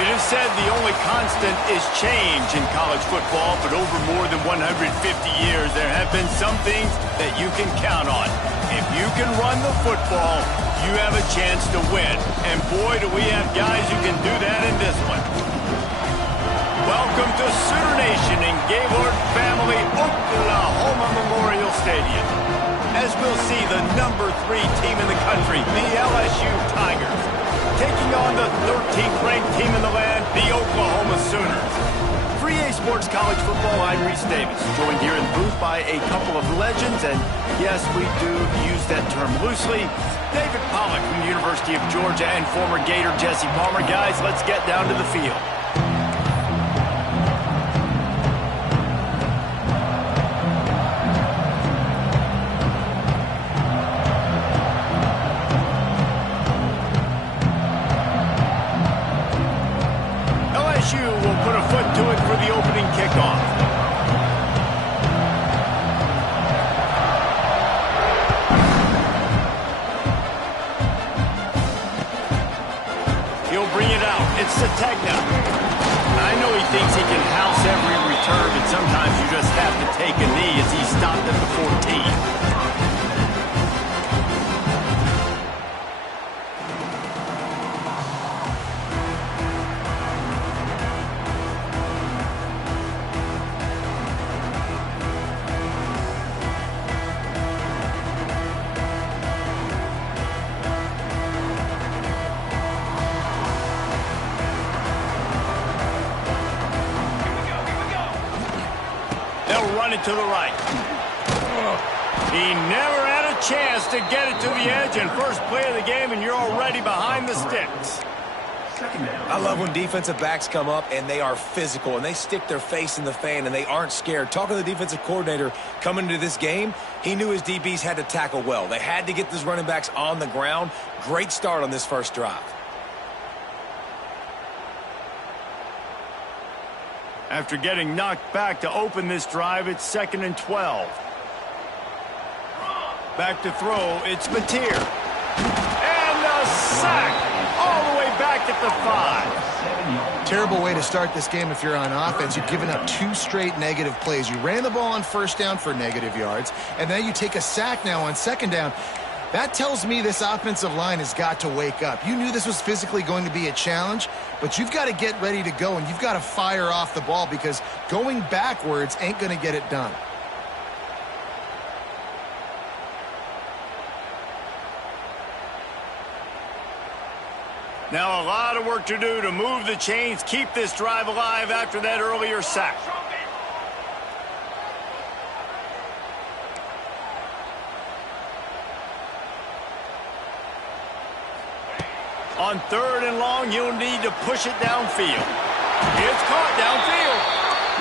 It is said the only constant is change in college football, but over more than 150 years, there have been some things that you can count on. If you can run the football, you have a chance to win. And boy, do we have guys who can do that in this one. Welcome to Sooner Nation in Gaylord Family Oklahoma Memorial Stadium. As we'll see the number 3 team in the country, the LSU Tigers, taking on the 13th ranked team in the land, the Oklahoma Sooners. For EA Sports College Football, I'm Reese Davis, joined here in the booth by a couple of legends, and yes, we do use that term loosely. David Pollack from the University of Georgia and former Gator Jesse Palmer. Guys, let's get down to the field. Will put a foot to it for the opening kickoff. He'll bring it out. It's Sategna. I know he thinks he can house every return, but sometimes you just have to take a knee as he stopped at the 14. Run it to the right. He never had a chance to get it to the edge, and first play of the game, and you're already behind the sticks. I love when defensive backs come up and they are physical and they stick their face in the fan and they aren't scared. Talking to the defensive coordinator coming into this game, he knew his DBs had to tackle well. They had to get these running backs on the ground. Great start on this first drive. After getting knocked back to open this drive, it's 2nd and 12. Back to throw, it's Mateer. And a sack all the way back at the 5. Terrible way to start this game if you're on offense. You've given up 2 straight negative plays. You ran the ball on first down for negative yards, and then you take a sack now on second down. That tells me this offensive line has got to wake up. You knew this was physically going to be a challenge, but you've got to get ready to go, and you've got to fire off the ball because going backwards ain't going to get it done. Now a lot of work to do to move the chains, keep this drive alive after that earlier sack. On 3rd and long, you'll need to push it downfield. It's caught downfield.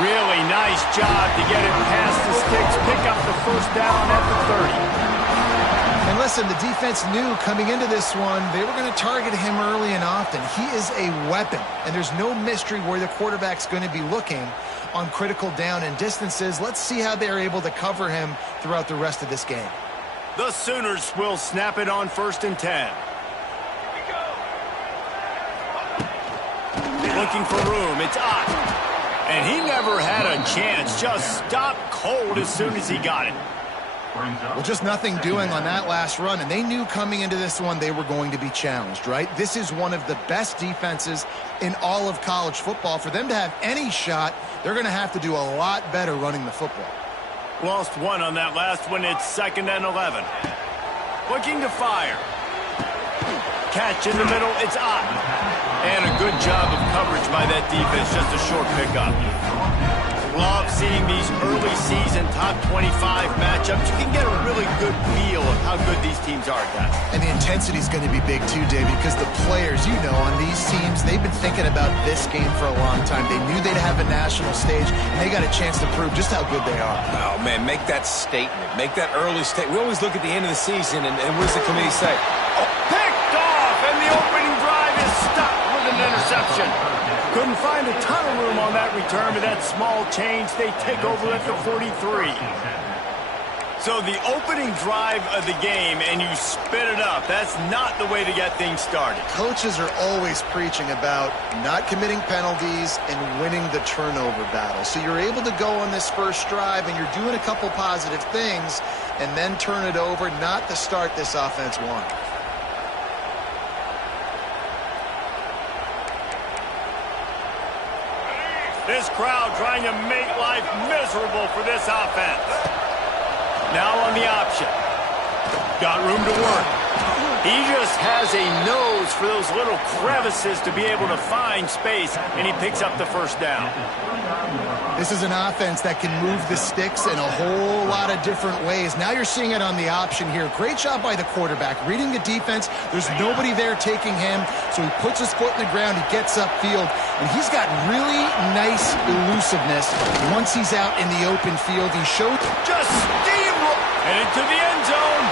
Really nice job to get it past the sticks, pick up the first down at the 30. And listen, the defense knew coming into this one, they were going to target him early and often. He is a weapon, and there's no mystery where the quarterback's going to be looking on critical down and distances. Let's see how they're able to cover him throughout the rest of this game. The Sooners will snap it on 1st and 10. Looking for room, it's Ott. And he never had a chance, just stopped cold as soon as he got it. Well, just nothing doing on that last run, and they knew coming into this one they were going to be challenged, right? This is one of the best defenses in all of college football. For them to have any shot, they're going to have to do a lot better running the football. Lost 1 on that last one, it's 2nd and 11. Looking to fire. Catch in the middle, it's Ott. And a good job of coverage by that defense, just a short pickup. Love seeing these early season top 25 matchups. You can get a really good feel of how good these teams are, guys. And the intensity is going to be big too, David, because the players, you know, on these teams, they've been thinking about this game for a long time. They knew they'd have a national stage, and they got a chance to prove just how good they are. Oh, man, make that statement. Make that early statement. We always look at the end of the season, and what does the committee say? Oh, picked off, and the opening drive is stopped with an interception. Couldn't find a ton of room on that return, but that small change, they take over at the 43. So the opening drive of the game, and you spit it up. That's not the way to get things started. Coaches are always preaching about not committing penalties and winning the turnover battle. So you're able to go on this first drive, and you're doing a couple positive things, and then turn it over, not the start this offense wanted. This crowd trying to make life miserable for this offense. Now on the option. Got room to work. He just has a nose for those little crevices to be able to find space, and he picks up the first down. This is an offense that can move the sticks in a whole lot of different ways. Now you're seeing it on the option here. Great job by the quarterback. Reading the defense, there's nobody there taking him, so he puts his foot in the ground, he gets upfield, and he's got really nice elusiveness once he's out in the open field. He showed just steamroll and into the end zone,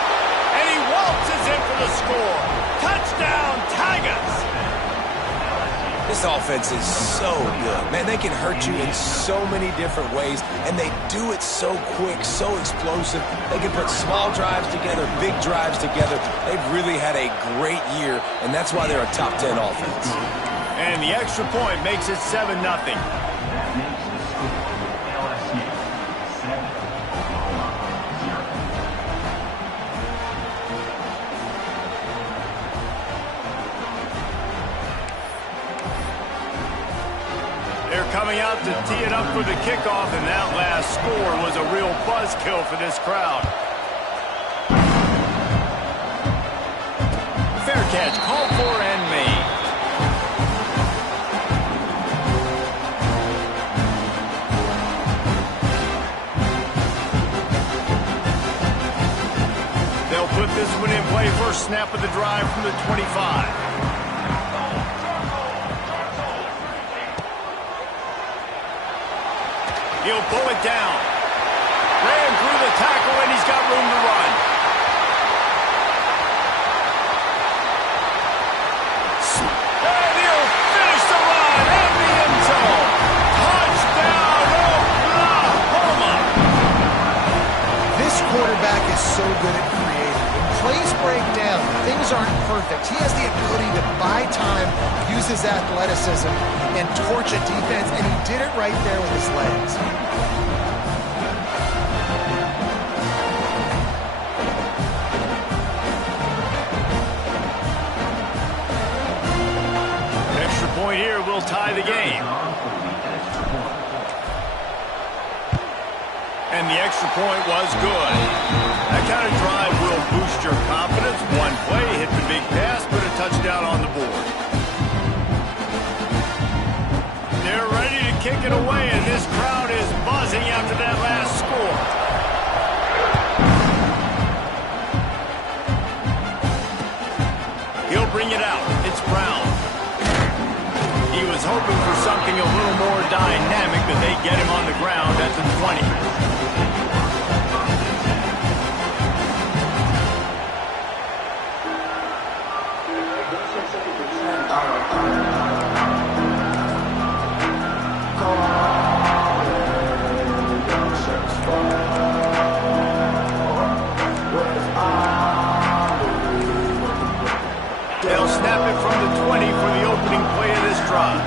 and he waltzes in for the score. Touchdown, Tigers! This offense is so good. Man, they can hurt you in so many different ways, and they do it so quick, so explosive. They can put small drives together, big drives together. They've really had a great year, and that's why they're a top 10 offense. And the extra point makes it 7-0. They're coming out to tee it up for the kickoff, and that last score was a real buzzkill for this crowd. Fair catch, called for and made. They'll put this one in play. First snap of the drive from the 25. He'll pull it down. Ran through the tackle, and he's got room to run. And he'll finish the run in the end zone. Touchdown, Oklahoma! This quarterback is so good at creating. When plays break down, things aren't perfect. He has the ability to buy time, use his athleticism, and torch a defense, and he did it right there with his legs. Extra point here will tie the game. And the extra point was good. That kind of drive will boost your confidence. One play, hit the big pass, put a touchdown on the board. They're ready to kick it away, and this crowd is buzzing after that last score. He'll bring it out. It's Brown. He was hoping for something a little more dynamic, but they get him on the ground at the 20. They'll snap it from the 20 for the opening play of this drive.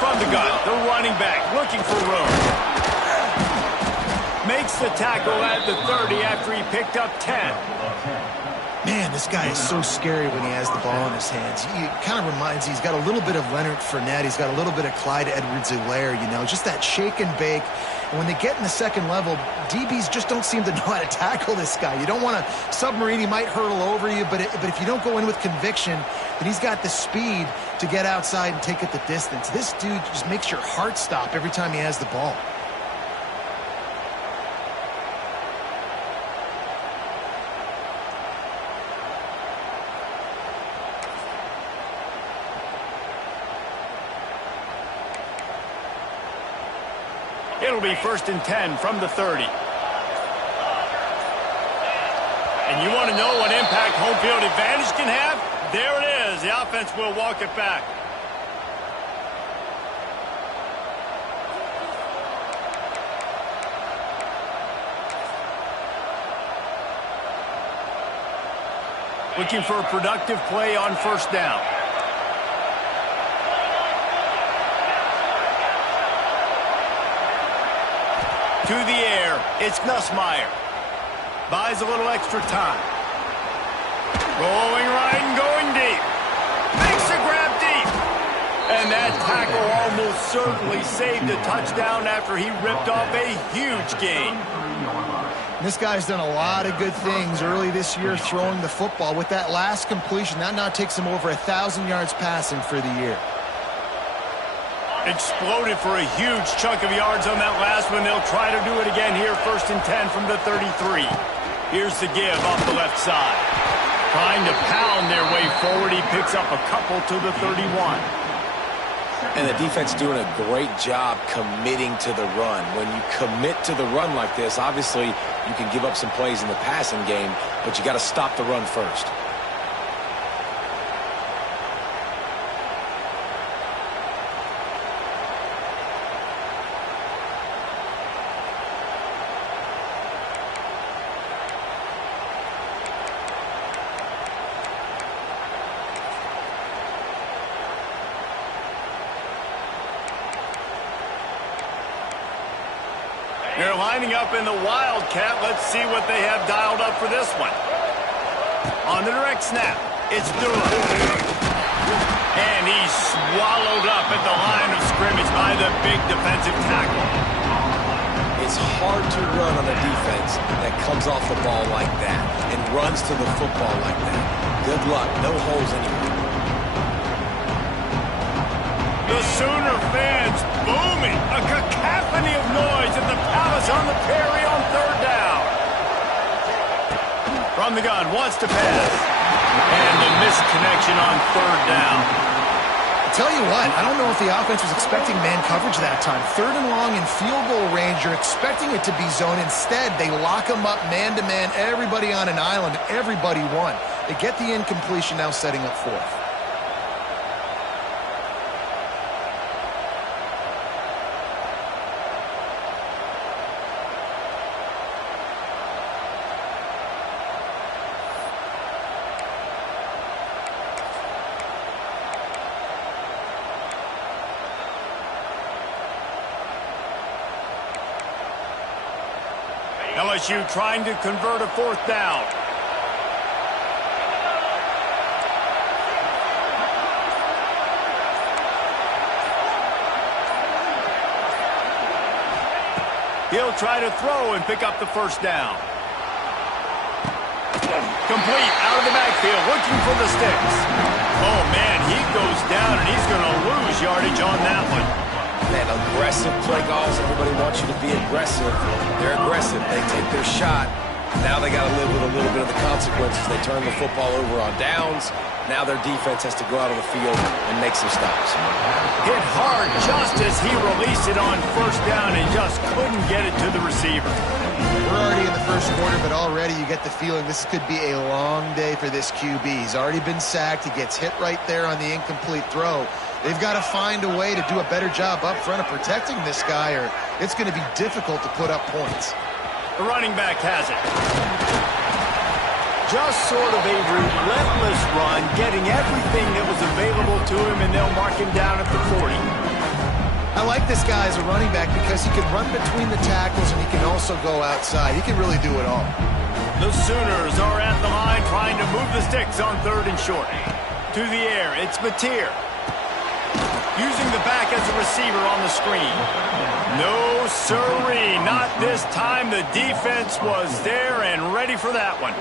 From the gun, the running back looking for room. Makes the tackle at the 30 after he picked up 10. Man, this guy is so scary when he has the ball in his hands. He kind of reminds me, he's got a little bit of Leonard Fournette. He's got a little bit of Clyde Edwards-Helaire, you know, just that shake and bake. And when they get in the second level, DBs just don't seem to know how to tackle this guy. You don't want to submarine. He might hurtle over you, but if you don't go in with conviction, then he's got the speed to get outside and take it the distance. This dude just makes your heart stop every time he has the ball. It'll be 1st and 10 from the 30. And you want to know what impact home field advantage can have? There it is. The offense will walk it back. Looking for a productive play on first down. To the air, it's Nussmeier. Buys a little extra time. Rolling right and going deep. Makes a grab deep. And that tackle almost certainly saved a touchdown after he ripped off a huge gain. This guy's done a lot of good things early this year throwing the football. With that last completion, that now takes him over 1,000 yards passing for the year. Exploded for a huge chunk of yards on that last one. They'll try to do it again here, 1st and 10 from the 33. Here's the give off the left side. Trying to pound their way forward. He picks up a couple to the 31. And the defense doing a great job committing to the run. When you commit to the run like this, obviously you can give up some plays in the passing game, but you got to stop the run first. They're lining up in the Wildcat. Let's see what they have dialed up for this one. On the direct snap, it's Dura. And he's swallowed up at the line of scrimmage by the big defensive tackle. It's hard to run on a defense that comes off the ball like that and runs to the football like that. Good luck. No holes anywhere. The Sooner fans booming. A cacophony of noise at the Palace on the Prairie on 3rd down. From the gun, wants to pass. And the missed connection on 3rd down. I tell you what, I don't know if the offense was expecting man coverage that time. 3rd and long in field goal range, you're expecting it to be zone. Instead, they lock them up man-to-man, everybody on an island, everybody won. They get the incompletion, now setting up 4th. LSU trying to convert a 4th down. He'll try to throw and pick up the 1st down. Complete out of the backfield, looking for the sticks. Oh, man, he goes down, and he's going to lose yardage on that one. Man, aggressive play calls. Everybody wants you to be aggressive. They're aggressive. They take their shot. Now they got to live with a little bit of the consequences. They turn the football over on downs. Now their defense has to go out on the field and make some stops. Hit hard just as he released it on 1st down and just couldn't get it to the receiver. We're already in the 1st quarter, but already you get the feeling this could be a long day for this QB. He's already been sacked. He gets hit right there on the incomplete throw. They've got to find a way to do a better job up front of protecting this guy, or it's going to be difficult to put up points. The running back has it. Just sort of a relentless run, getting everything that was available to him, and they'll mark him down at the 40. I like this guy as a running back because he can run between the tackles and he can also go outside. He can really do it all. The Sooners are at the line trying to move the sticks on 3rd and short. To the air, it's Mateer. Using the back as a receiver on the screen. No siree, not this time. The defense was there and ready for that one.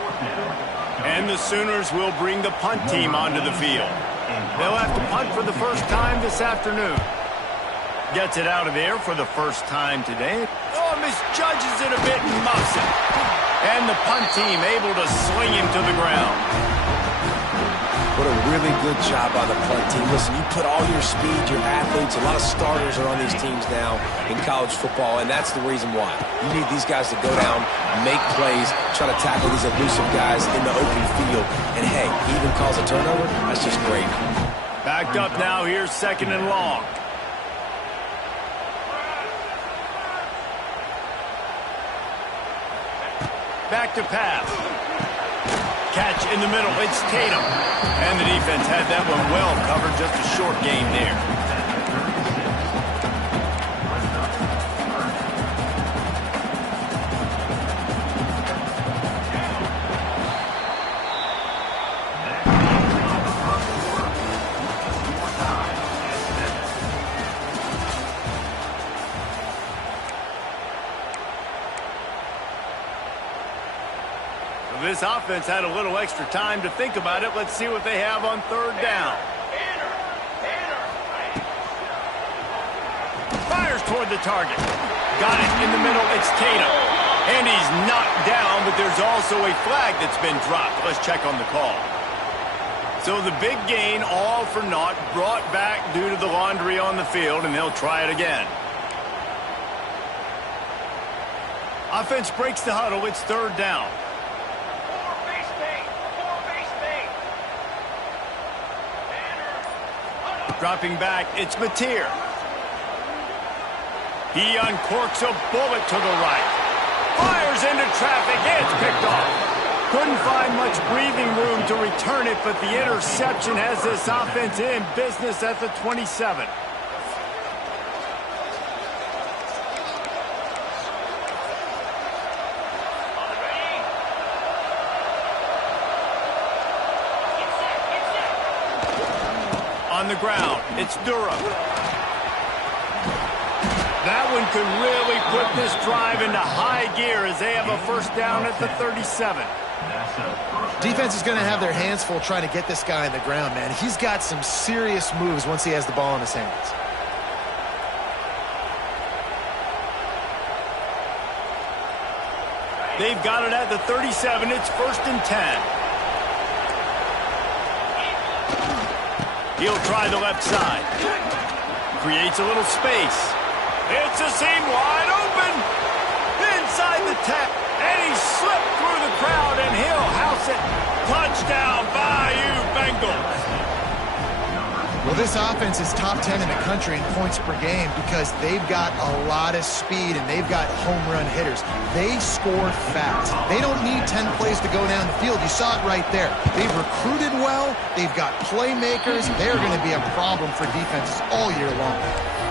And the Sooners will bring the punt team onto the field. They'll have to punt for the first time this afternoon. Gets it out of there for the first time today. Oh, misjudges it a bit and muffs it. And the punt team able to sling him to the ground. What a really good job by the punt team. Listen, you put all your speed, your athletes, a lot of starters are on these teams now in college football, and that's the reason why. You need these guys to go down, make plays, try to tackle these elusive guys in the open field. And, hey, he even calls a turnover. That's just great. Backed up now. Here's 2nd and long. Back to pass. catch in the middle. It's Tatum. And the defense had that one well covered. Just a short gain there. This offense had a little extra time to think about it. Let's see what they have on third down. Fires toward the target. Got it in the middle. It's Tatum. And he's knocked down, but there's also a flag that's been dropped. Let's check on the call. So the big gain, all for naught, brought back due to the laundry on the field, and they'll try it again. Offense breaks the huddle. It's third down. Dropping back, it's Mateer. He uncorks a bullet to the right. Fires into traffic, it's picked off. Couldn't find much breathing room to return it, but the interception has this offense in business at the 27. On the ground, it's Durham. That one could really put this drive into high gear as they have a first down at the 37. Defense is going to have their hands full trying to get this guy on the ground, man. He's got some serious moves once he has the ball in his hands. They've got it at the 37. It's first and 10. He'll try the left side. Creates a little space. It's a seam wide open. Inside the 10. And he slipped through the crowd, and he'll house it. Touchdown, Bayou Bengals. Well, this offense is top 10 in the country in points per game because they've got a lot of speed and they've got home run hitters. They score fast. They don't need 10 plays to go down the field. You saw it right there. They've recruited well. They've got playmakers. They're going to be a problem for defenses all year long.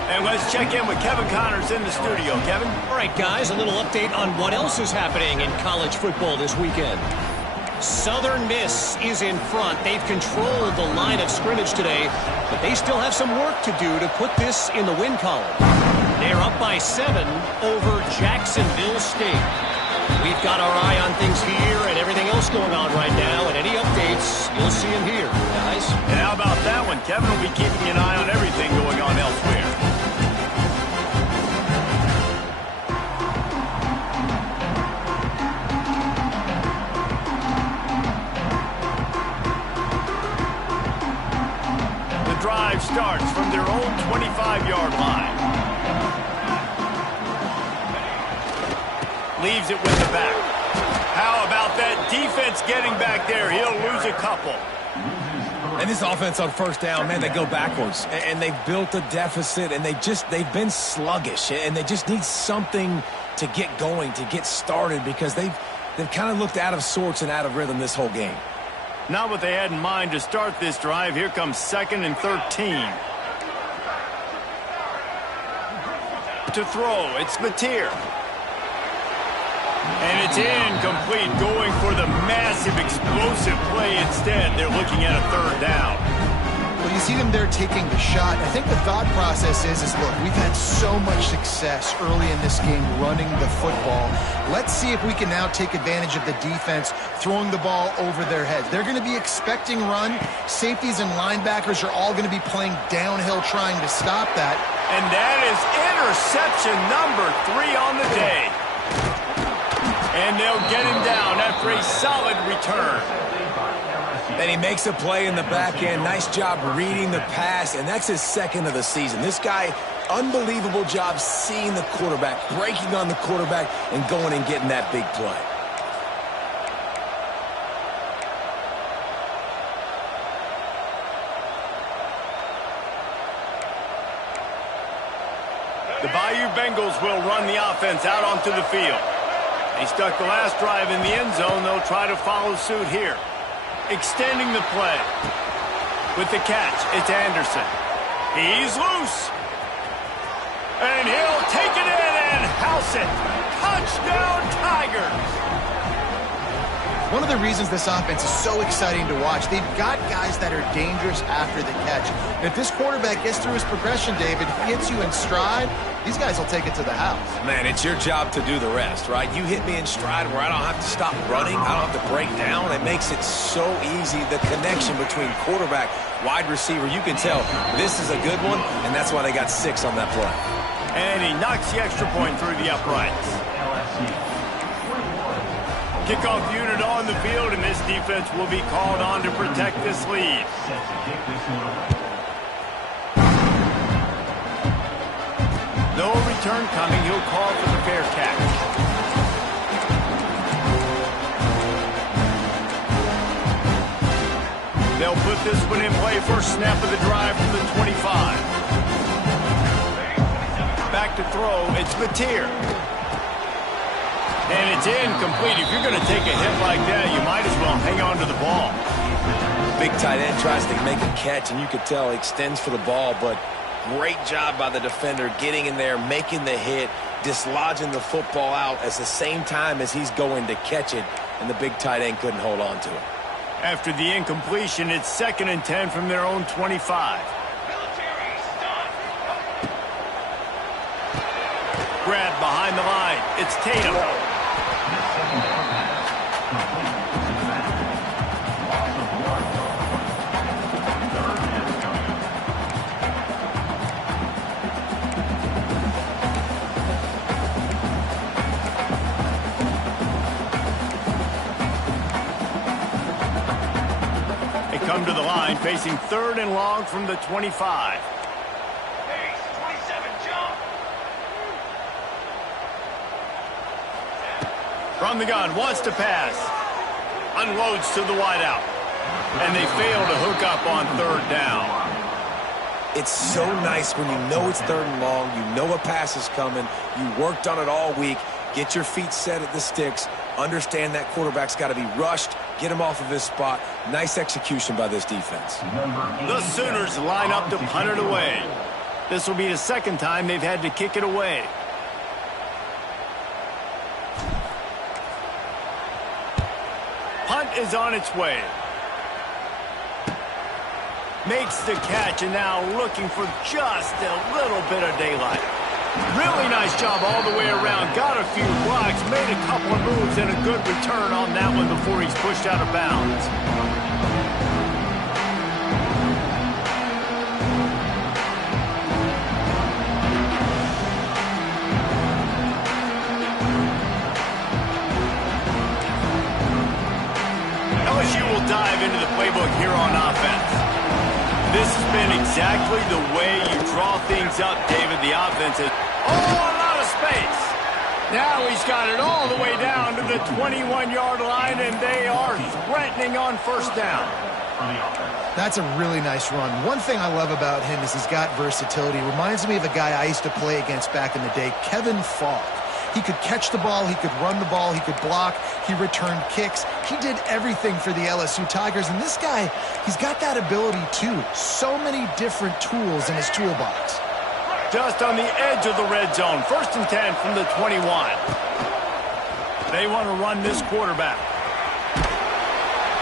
And let's check in with Kevin Connors in the studio. Kevin? All right, guys, a little update on what else is happening in college football this weekend. Southern Miss is in front. They've controlled the line of scrimmage today, but they still have some work to do to put this in the win column. They're up by 7 over Jacksonville State. We've got our eye on things here and everything else going on right now, and any updates, you'll see them here, guys. And how about that one? Kevin will be keeping an eye on everything going on elsewhere. Drive starts from their own 25-yard line. Leaves it with the back. How about that defense getting back there? He'll lose a couple. And this offense on first down, man, they go backwards. And they've built a deficit, and they've been sluggish. And they just need something to get going, to get started, because they've kind of looked out of sorts and out of rhythm this whole game. Not what they had in mind to start this drive. Here comes 2nd and 13. To throw, it's Mateer. And it's incomplete, going for the massive explosive play instead. They're looking at a third down. Well, you see them there taking the shot. I think the thought process is look, we've had so much success early in this game running the football. Let's see if we can now take advantage of the defense throwing the ball over their heads. They're going to be expecting run. Safeties and linebackers are all going to be playing downhill trying to stop that. And that is interception number 3 on the day. And they'll get him down after a solid return. And he makes a play in the back end. Nice job reading the pass, and that's his 2nd of the season. This guy, unbelievable job seeing the quarterback, breaking on the quarterback, and going and getting that big play. The Bayou Bengals will run the offense out onto the field. They stuck the last drive in the end zone. They'll try to follow suit here. extending the play. With the catch, it's Anderson. He's loose. And he'll take it in and house it. Touchdown, Tigers. One of the reasons this offense is so exciting to watch, they've got guys that are dangerous after the catch. And if this quarterback gets through his progression, David, hits you in stride, these guys will take it to the house. Man, it's your job to do the rest, right? You hit me in stride where I don't have to stop running. I don't have to break down. It makes it so easy. The connection between quarterback, wide receiver, you can tell this is a good one, and that's why they got 6 on that play. And he knocks the extra point through the uprights. Kickoff unit on the field, and this defense will be called on to protect this lead. No return coming. He'll call for the fair catch. They'll put this one in play for a snap of the drive from the 25. Back to throw. It's Mateer. And it's incomplete. If you're going to take a hit like that, you might as well hang on to the ball. Big tight end tries to make a catch, and you could tell he extends for the ball, but great job by the defender getting in there, making the hit, dislodging the football out at the same time as he's going to catch it, and the big tight end couldn't hold on to it. After the incompletion, it's 2nd and 10 from their own 25. Grab behind the line. It's Tatum. They come to the line facing 3rd and long from the 25. From the gun, wants to pass. Unloads to the wideout. And they fail to hook up on 3rd down. It's so nice when you know it's 3rd and long, you know a pass is coming, you worked on it all week, get your feet set at the sticks, understand that quarterback's got to be rushed, get him off of his spot. Nice execution by this defense. The Sooners line up to punt it away. This will be the 2nd time they've had to kick it away. Punt is on its way. Makes the catch, and now looking for just a little bit of daylight. Really nice job all the way around. Got a few blocks, made a couple of moves, and a good return on that one before he's pushed out of bounds. LSU will dive into the playbook here on offense. This has been exactly the way you draw things up, David. The offense is a lot of space. Now he's got it all the way down to the 21-yard line, and they are threatening on 1st down. That's a really nice run. One thing I love about him is he's got versatility. Reminds me of a guy I used to play against back in the day, Kevin Falk. He could catch the ball, he could run the ball, he could block, he returned kicks. He did everything for the LSU Tigers, and this guy, he's got that ability too. So many different tools in his toolbox. Just on the edge of the red zone. 1st and 10 from the 21. They want to run this quarterback.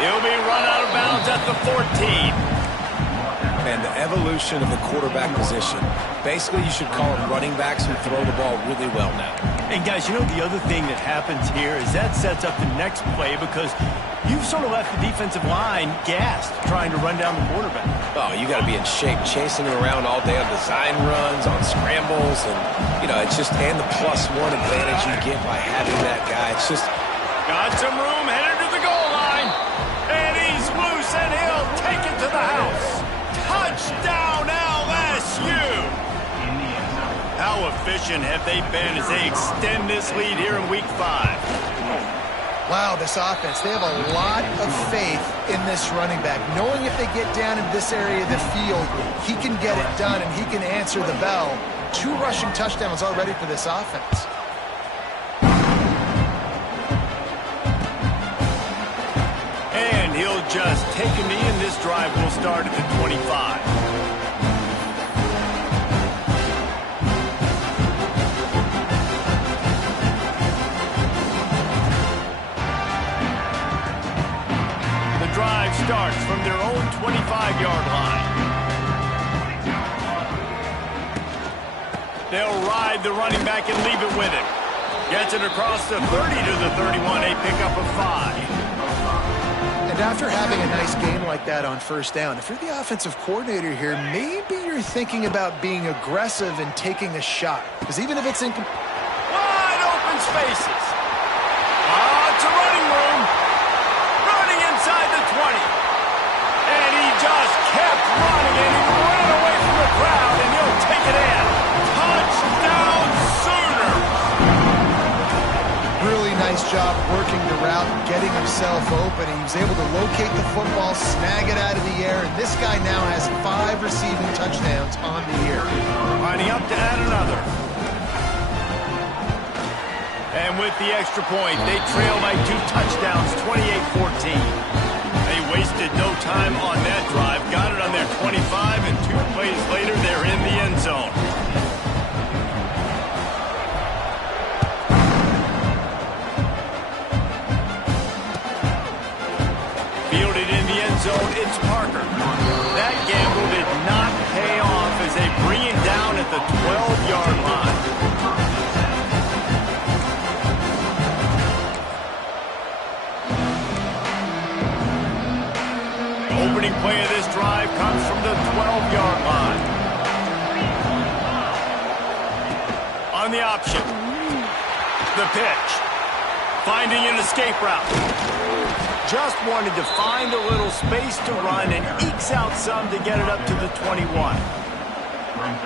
He'll be run out of bounds at the 14. And the evolution of the quarterback position. Basically, you should call them running backs who throw the ball really well now. And guys, you know the other thing that happens here is that sets up the next play because you've sort of left the defensive line gassed trying to run down the quarterback. Oh, you got to be in shape, chasing him around all day on design runs, on scrambles, and, you know, it's just, and the +1 advantage you get by having that guy. It's just... Got some room, headed to the goal line. And he's loose, and he'll take it to the house. Touchdown, LSU! How efficient have they been as they extend this lead here in Week 5? Wow, this offense, they have a lot of faith in this running back. Knowing if they get down in this area of the field, he can get it done and he can answer the bell. 2 rushing touchdowns already for this offense. And he'll just take a knee, and this drive will start at the 25. The drive starts from their own 25-yard line. They'll ride the running back and leave it with him. Gets it across the 30 to the 31, a pickup of 5. And after having a nice game like that on first down, if you're the offensive coordinator here, maybe you're thinking about being aggressive and taking a shot. Because even if it's in... Wide open spaces. It's a running room. Running inside the 20. And he just kept running, and he ran away from the crowd, and he'll take it in. Touchdown Sooners! Really nice job working the route, getting himself open. He was able to locate the football, snag it out of the air, and this guy now has 5 receiving touchdowns on the year. Lining up to add another. And with the extra point, they trail by 2 touchdowns, 28-14. They wasted no time on that drive, got it on their 25, and 2 plays later, they're in the end zone. Fielded in the end zone, it's Parker. That gamble did not pay off as they bring him down at the 12-yard line. Opening play of this drive comes from the 12-yard line. On the option. The pitch. Finding an escape route. Just wanted to find a little space to run and ekes out some to get it up to the 21.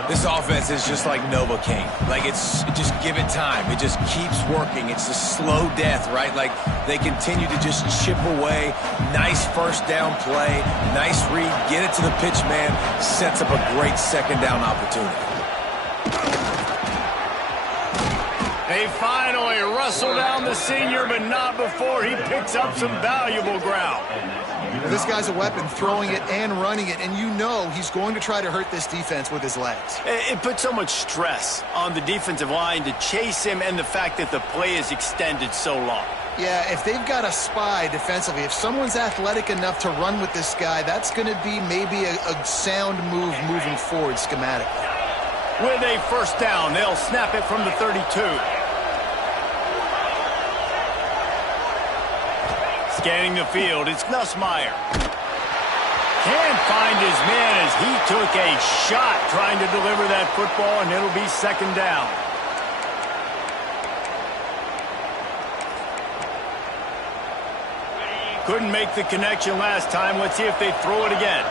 This offense is just like Novocaine. Like, just give it time. It just keeps working. It's a slow death, right? Like, they continue to just chip away. Nice first down play. Nice read. Get it to the pitch man. Sets up a great second down opportunity. They finally wrestle down the senior, but not before he picks up some valuable ground. This guy's a weapon, throwing it and running it, and you know he's going to try to hurt this defense with his legs. It puts so much stress on the defensive line to chase him, and the fact that the play is extended so long. Yeah, if they've got a spy defensively, if someone's athletic enough to run with this guy, that's going to be maybe a sound move moving forward schematically. With a first down, they'll snap it from the 32. Scanning the field, it's Nussmeier. Can't find his man as he took a shot trying to deliver that football, and it'll be second down. Couldn't make the connection last time. Let's see if they throw it again.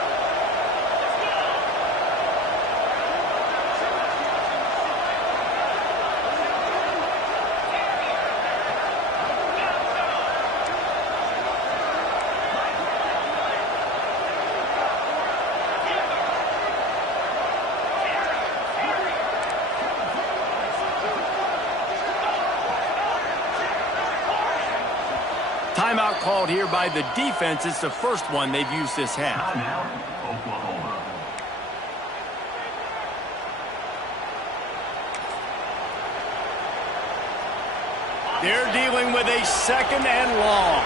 Timeout called here by the defense. It's the first one they've used this half. They're dealing with a second and long.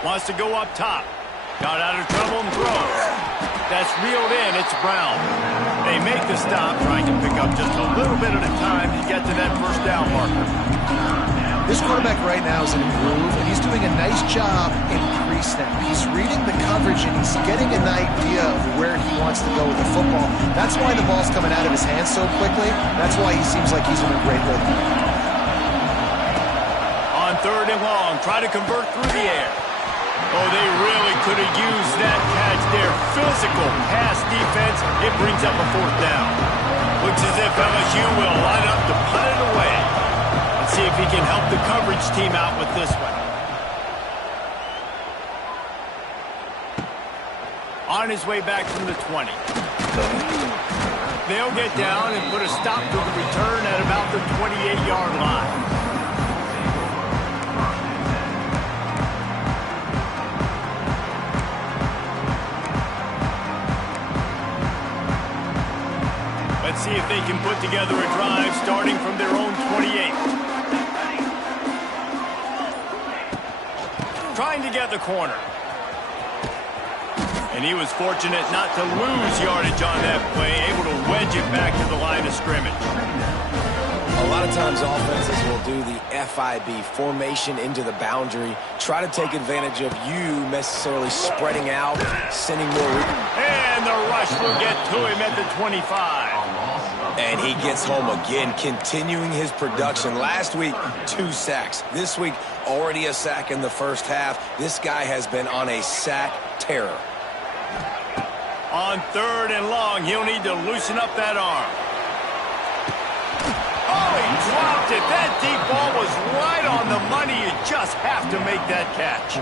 Wants to go up top. Got out of trouble and throws. That's reeled in. It's Brown. They make the stop, trying to pick up just a little bit at a time to get to that first down marker. This quarterback right now is in a groove, and he's doing a nice job in pre-snap. He's reading the coverage, and he's getting an idea of where he wants to go with the football. That's why the ball's coming out of his hands so quickly. That's why he seems like he's in a great rhythm. On third and long, try to convert through the air. Oh, they really could have used that catch there. Physical pass defense. It brings up a fourth down. Looks as if LSU will line up to punt it away. Let's see if he can help the coverage team out with this one. on his way back from the 20. They'll get down and put a stop to the return at about the 28-yard line. Let's see if they can put together a drive starting from their own 28. Trying to get the corner. And he was fortunate not to lose yardage on that play, able to wedge it back to the line of scrimmage. A lot of times offenses will do the FIB, formation into the boundary, try to take advantage of you necessarily spreading out, sending more. And the rush will get to him at the 25. And he gets home again, continuing his production. Last week, 2 sacks. This week, already a sack in the first half. This guy has been on a sack terror. On 3rd and long, he'll need to loosen up that arm. Oh, he dropped it. That deep ball was right on the money. You just have to make that catch.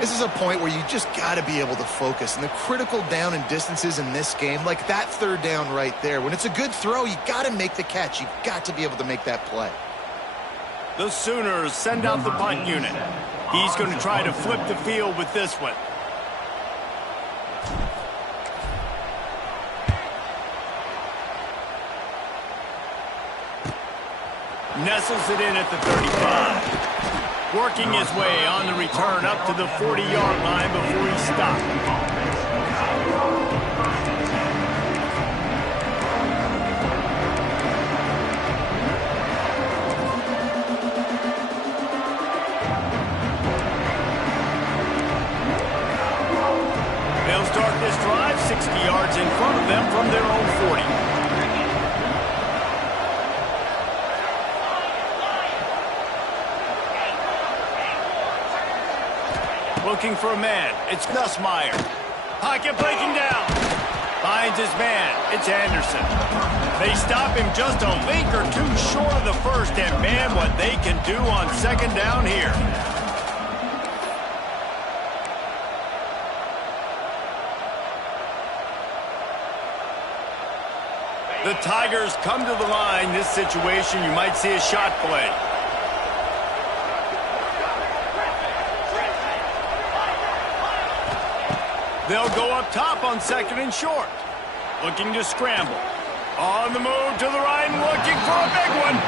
This is a point where you just got to be able to focus. And the critical down and distances in this game, like that 3rd down right there, when it's a good throw, you got to make the catch. You got to be able to make that play. The Sooners send out the punt unit. He's going to try to flip the field with this one. Nestles it in at the 35. Working his way on the return up to the 40-yard line before he stopped. They'll start this drive 60 yards in front of them from their own 40. Looking for a man. It's Nussmeier. Pocket breaking down. Finds his man. It's Anderson. They stop him just a link or two short of the first, and man, what they can do on 2nd down here. The Tigers come to the line. This situation, you might see a shot play. They'll go up top on 2nd and short. Looking to scramble. On the move to the right and looking for a big one.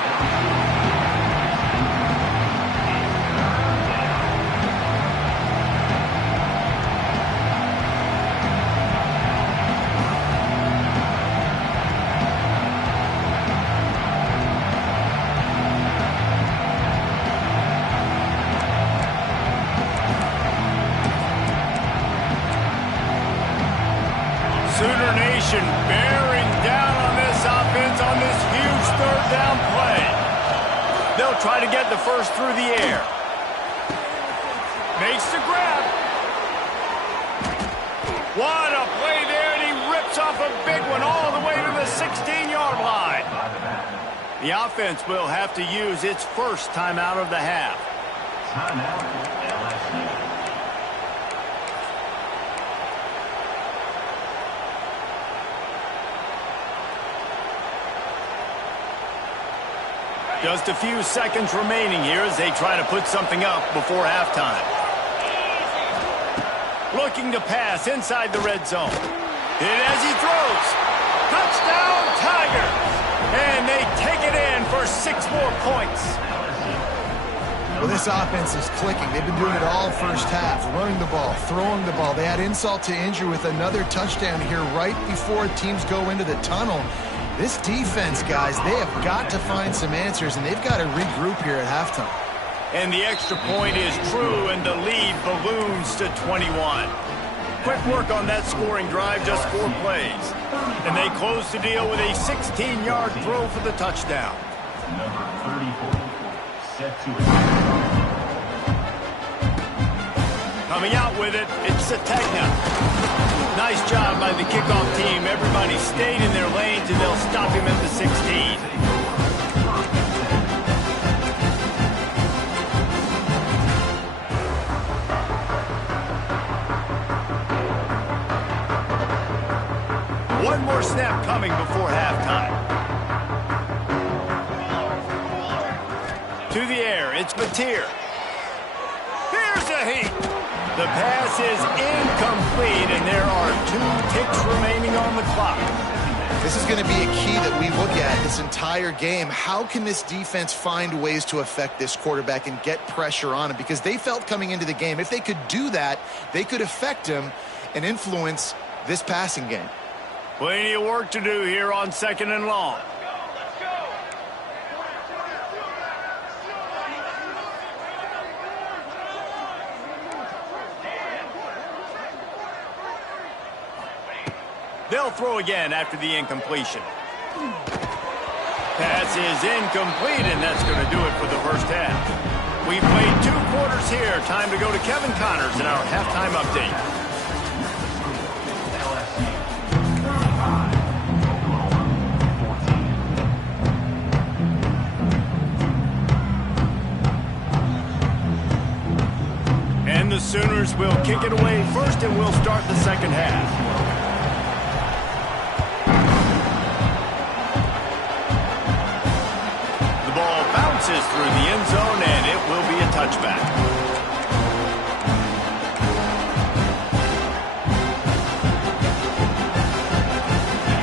Sooner Nation bearing down on this offense on this huge 3rd down play. They'll try to get the first through the air. Makes the grab. What a play there, and he rips off a big one all the way to the 16-yard line. The offense will have to use its first timeout of the half. Just a few seconds remaining here as they try to put something up before halftime. Looking to pass inside the red zone. Hit as he throws. Touchdown, Tigers! And they take it in for 6 more points. Well, this offense is clicking. They've been doing it all first half, running the ball, throwing the ball. They had insult to injury with another touchdown here right before teams go into the tunnel. This defense, guys, they have got to find some answers, and they've got to regroup here at halftime. And the extra point is true, and the lead balloons to 21. Quick work on that scoring drive, just 4 plays. And they close the deal with a 16-yard throw for the touchdown. Number 34, set to Coming out with it, it's Sategna. Nice job by the kickoff team. Everybody stayed in their lanes, and they'll stop him at the 16. One more snap coming before halftime. To the air, it's Mateer. Here's a heat. The pass is incomplete, and there are 2 ticks remaining on the clock. This is going to be a key that we look at this entire game. How can this defense find ways to affect this quarterback and get pressure on him? Because they felt coming into the game, if they could do that, they could affect him and influence this passing game. Plenty of work to do here on 2nd and long. They'll throw again after the incompletion. Pass is incomplete, and that's going to do it for the first half. We've played 2 quarters here. Time to go to Kevin Connors in our halftime update. And the Sooners will kick it away first, and we'll start the second half. Through the end zone, and it will be a touchback.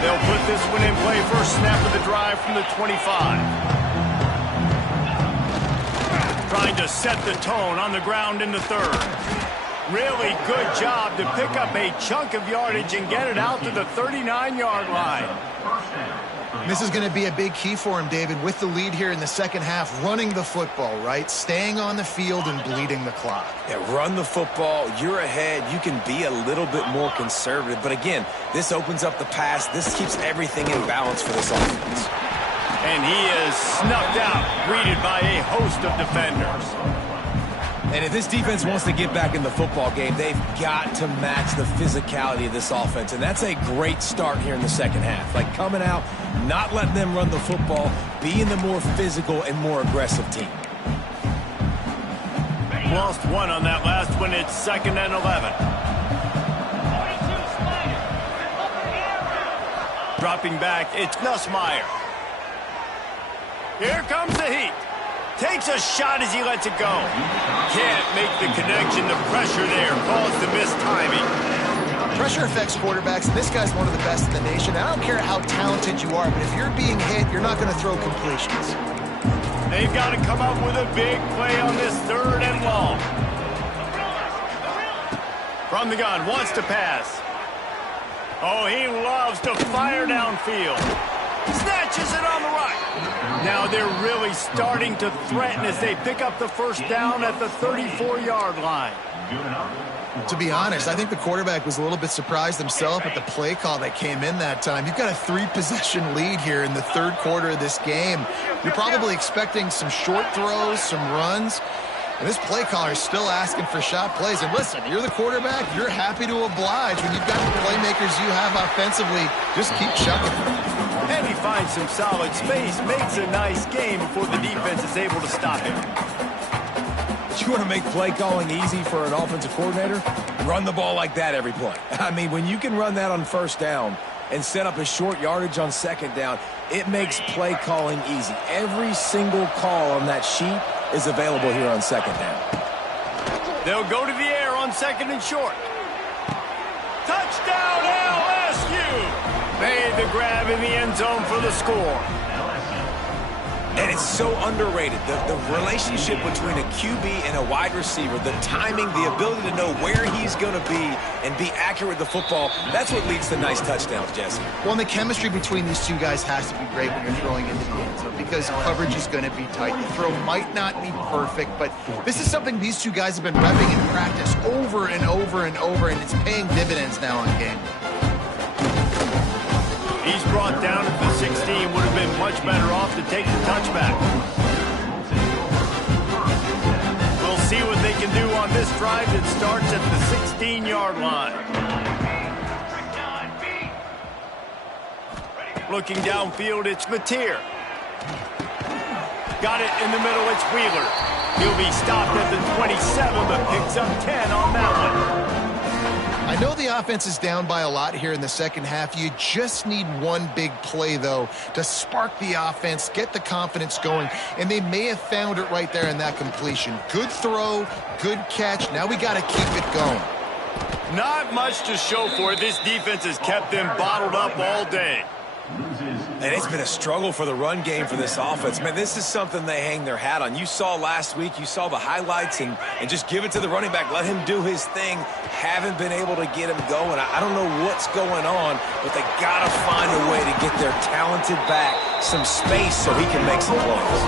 They'll put this one in play. First snap of the drive from the 25. Trying to set the tone on the ground in the 3rd. Really good job to pick up a chunk of yardage and get it out to the 39-yard line. This is going to be a big key for him, David, with the lead here in the second half, running the football, right? Staying on the field and bleeding the clock. Yeah, run the football. You're ahead. You can be a little bit more conservative. But again, this opens up the pass. This keeps everything in balance for this offense. And he is snuffed out, greeted by a host of defenders. And if this defense wants to get back in the football game, they've got to match the physicality of this offense. And that's a great start here in the second half. Like coming out, not letting them run the football, being the more physical and more aggressive team. Lost 1 on that last one. It's 2nd and 11. Dropping back, it's Nussmeier. Here comes the heat. Takes a shot as he lets it go. Can't make the connection. The pressure there caused the missed timing. Pressure affects quarterbacks, and this guy's one of the best in the nation. I don't care how talented you are, but if you're being hit, you're not going to throw completions. They've got to come up with a big play on this 3rd and long. From the gun, wants to pass. Oh, he loves to fire downfield. Snatches it on the right. Now they're really starting to threaten as they pick up the first down at the 34-yard line. To be honest, I think the quarterback was a little bit surprised himself at the play call that came in that time. You've got a 3-possession lead here in the 3rd quarter of this game. You're probably expecting some short throws, some runs. And this play caller is still asking for shot plays. And listen, you're the quarterback. You're happy to oblige. When you've got the playmakers you have offensively, just keep chucking. And he finds some solid space, makes a nice game before the defense is able to stop him. You want to make play calling easy for an offensive coordinator? Run the ball like that every play. I mean, when you can run that on 1st down and set up a short yardage on 2nd down, it makes play calling easy. Every single call on that sheet is available here on 2nd down. They'll go to the air on 2nd and short. Touchdown LSU! Made the grab in the end zone for the score. And it's so underrated. The relationship between a QB and a wide receiver, the timing, the ability to know where he's going to be and be accurate with the football, that's what leads to nice touchdowns, Jesse. Well, and the chemistry between these two guys has to be great when you're throwing into the end zone because coverage is going to be tight. The throw might not be perfect, but this is something these two guys have been repping in practice over and over and over, and it's paying dividends now on game. He's brought down at the 16. Would have been much better off to take the touchback. We'll see what they can do on this drive that starts at the 16-yard line. Looking downfield, it's Mateer. Got it in the middle, it's Wheeler. He'll be stopped at the 27, but picks up 10 on that one. I know the offense is down by a lot here in the second half. You just need one big play, though, to spark the offense, get the confidence going, and they may have found it right there in that completion. Good throw, good catch. Now we got to keep it going. Not much to show for it. This defense has kept them bottled up all day. And it's been a struggle for the run game for this offense. Man, this is something they hang their hat on. You saw last week, you saw the highlights, and just give it to the running back. Let him do his thing. Haven't been able to get him going. I don't know what's going on, but they got to find a way to get their talented back some space so he can make some plays.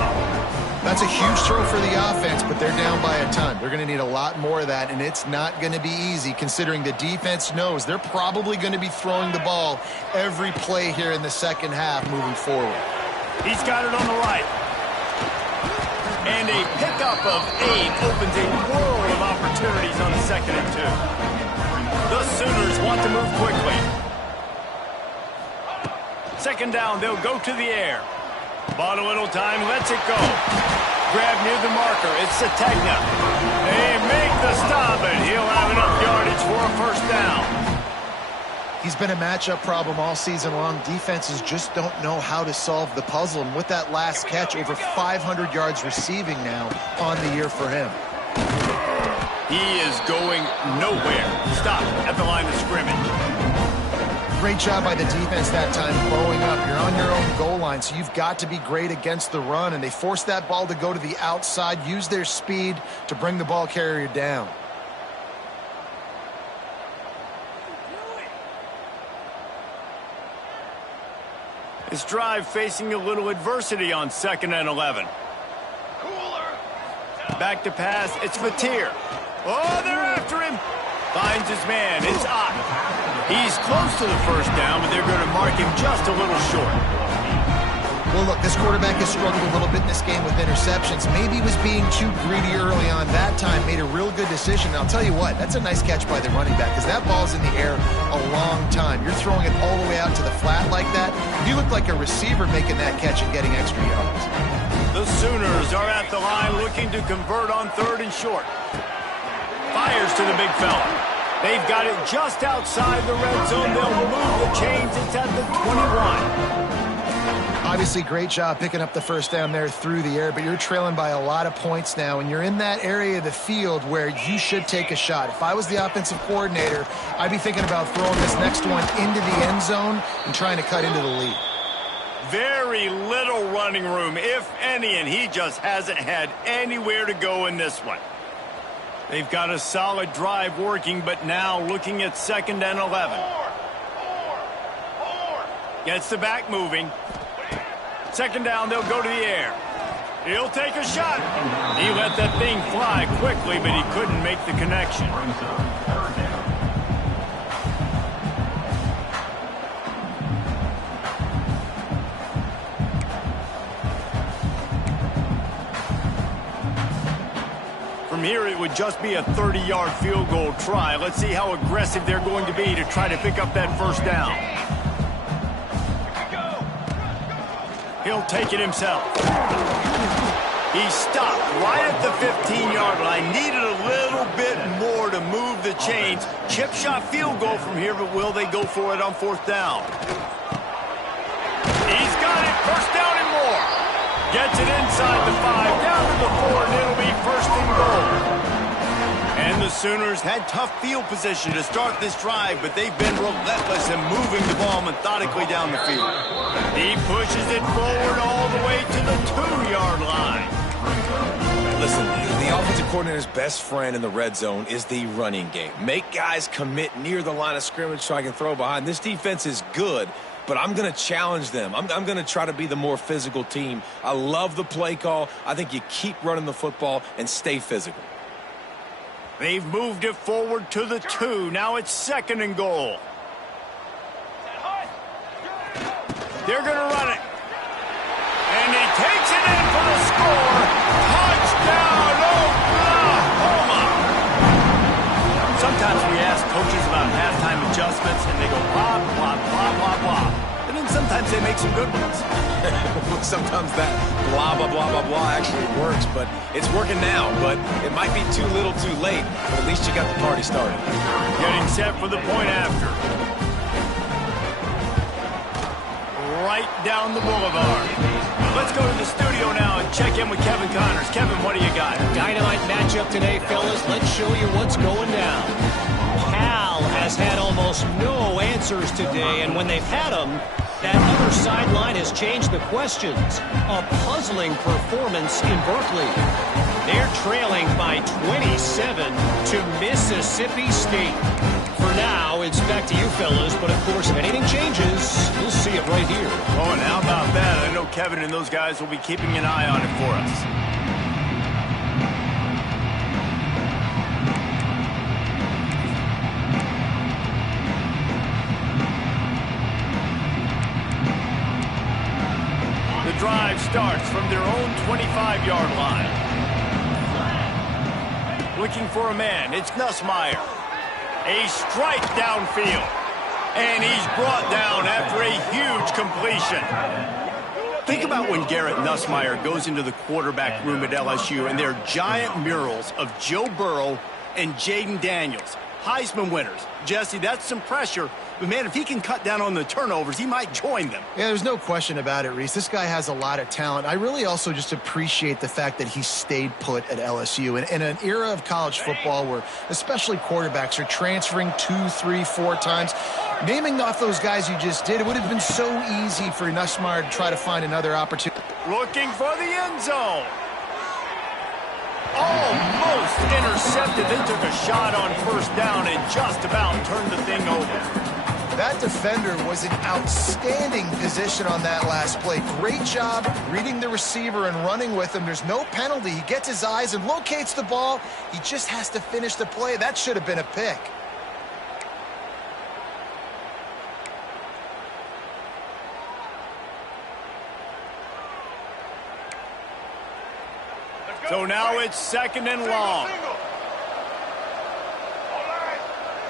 That's a huge throw for the offense, but they're down by a ton. They're going to need a lot more of that, and it's not going to be easy considering the defense knows they're probably going to be throwing the ball every play here in the second half moving forward. He's got it on the right. And a pickup of 8 opens a world of opportunities on 2nd and 2. The Sooners want to move quickly. 2nd down, they'll go to the air. Bought a little time, lets it go. Grab near the marker, it's Sategna. They make the stop, and he'll have enough yardage for a 1st down. He's been a matchup problem all season long. Defenses just don't know how to solve the puzzle, and with that last catch, over 500 yards receiving now on the year for him. He is going nowhere. Stop at the line of scrimmage. Great job by the defense that time blowing up. You're on your own goal line, so you've got to be great against the run, and they forced that ball to go to the outside, use their speed to bring the ball carrier down. This drive facing a little adversity on 2nd and 11. Back to pass, it's Mateer. Oh, they're after him. Finds his man, it's Ott. He's close to the 1st down, but they're going to mark him just a little short. Well, look, this quarterback has struggled a little bit in this game with interceptions. Maybe he was being too greedy early on. That time made a real good decision. And I'll tell you what, that's a nice catch by the running back because that ball's in the air a long time. You're throwing it all the way out to the flat like that. You look like a receiver making that catch and getting extra yards. The Sooners are at the line looking to convert on 3rd and short. Fires to the big fella. They've got it just outside the red zone. They'll move the chains. It's at the 21. Obviously, great job picking up the 1st down there through the air, but you're trailing by a lot of points now, and you're in that area of the field where you should take a shot. If I was the offensive coordinator, I'd be thinking about throwing this next one into the end zone and trying to cut into the lead. Very little running room, if any, and he just hasn't had anywhere to go in this one. They've got a solid drive working, but now looking at 2nd and 11. Gets the back moving. 2nd down, they'll go to the air. He'll take a shot. He let that thing fly quickly, but he couldn't make the connection. From here, it would just be a 30-yard field goal try. Let's see how aggressive they're going to be to try to pick up that 1st down. He'll take it himself. He stopped right at the 15-yard line. Needed a little bit more to move the chains. Chip shot field goal from here, but will they go for it on 4th down? He's got it. 1st down and more. Gets it inside the 5, down to the 4, and it'll be 1st and goal. And the Sooners had tough field position to start this drive, but they've been relentless in moving the ball methodically down the field. He pushes it forward all the way to the 2-yard line. Listen, the offensive coordinator's best friend in the red zone is the running game. Make guys commit near the line of scrimmage so I can throw behind. This defense is good, but I'm going to challenge them. I'm going to try to be the more physical team. I love the play call. I think you keep running the football and stay physical. They've moved it forward to the 2. Now it's 2nd and goal. They're going to run it. And he takes it in for the score. Touchdown, Oklahoma! Sometimes we ask coaches about halftime adjustments, and they go blah, blah, blah, blah, blah. And then sometimes they make some good ones. Sometimes that blah, blah, blah, blah, blah actually works, but it's working now. But it might be too little too late, but at least you got the party started. Getting set for the point after. Right down the boulevard. Let's go to the studio now and check in with Kevin Connors. Kevin, what do you got? Dynamite matchup today, fellas. Let's show you what's going down. Cal has had almost no answers today, and when they've had them, that other sideline has changed the questions. A puzzling performance in Berkeley. They're trailing by 27 to Mississippi State. For now, it's back to you, fellas. But, of course, if anything changes, you'll see it right here. Oh, and how about that? I know Kevin and those guys will be keeping an eye on it for us. The drive starts from their own 25-yard line. Looking for a man. It's Nussmeier. A strike downfield. And he's brought down after a huge completion. Think about when Garrett Nussmeier goes into the quarterback room at LSU and there are giant murals of Joe Burrow and Jaden Daniels. Heisman winners. Jesse, that's some pressure. But, man, if he can cut down on the turnovers, he might join them. Yeah, there's no question about it, Reese. This guy has a lot of talent. I really also just appreciate the fact that he stayed put at LSU. In an era of college football where especially quarterbacks are transferring 2, 3, 4 times, naming off those guys you just did, it would have been so easy for Nussmeier to try to find another opportunity. Looking for the end zone. Almost intercepted. They took a shot on first down and just about turned the thing over. That defender was in outstanding position on that last play. Great job reading the receiver and running with him. There's no penalty. He gets his eyes and locates the ball. He just has to finish the play. That should have been a pick. So now it's second and long.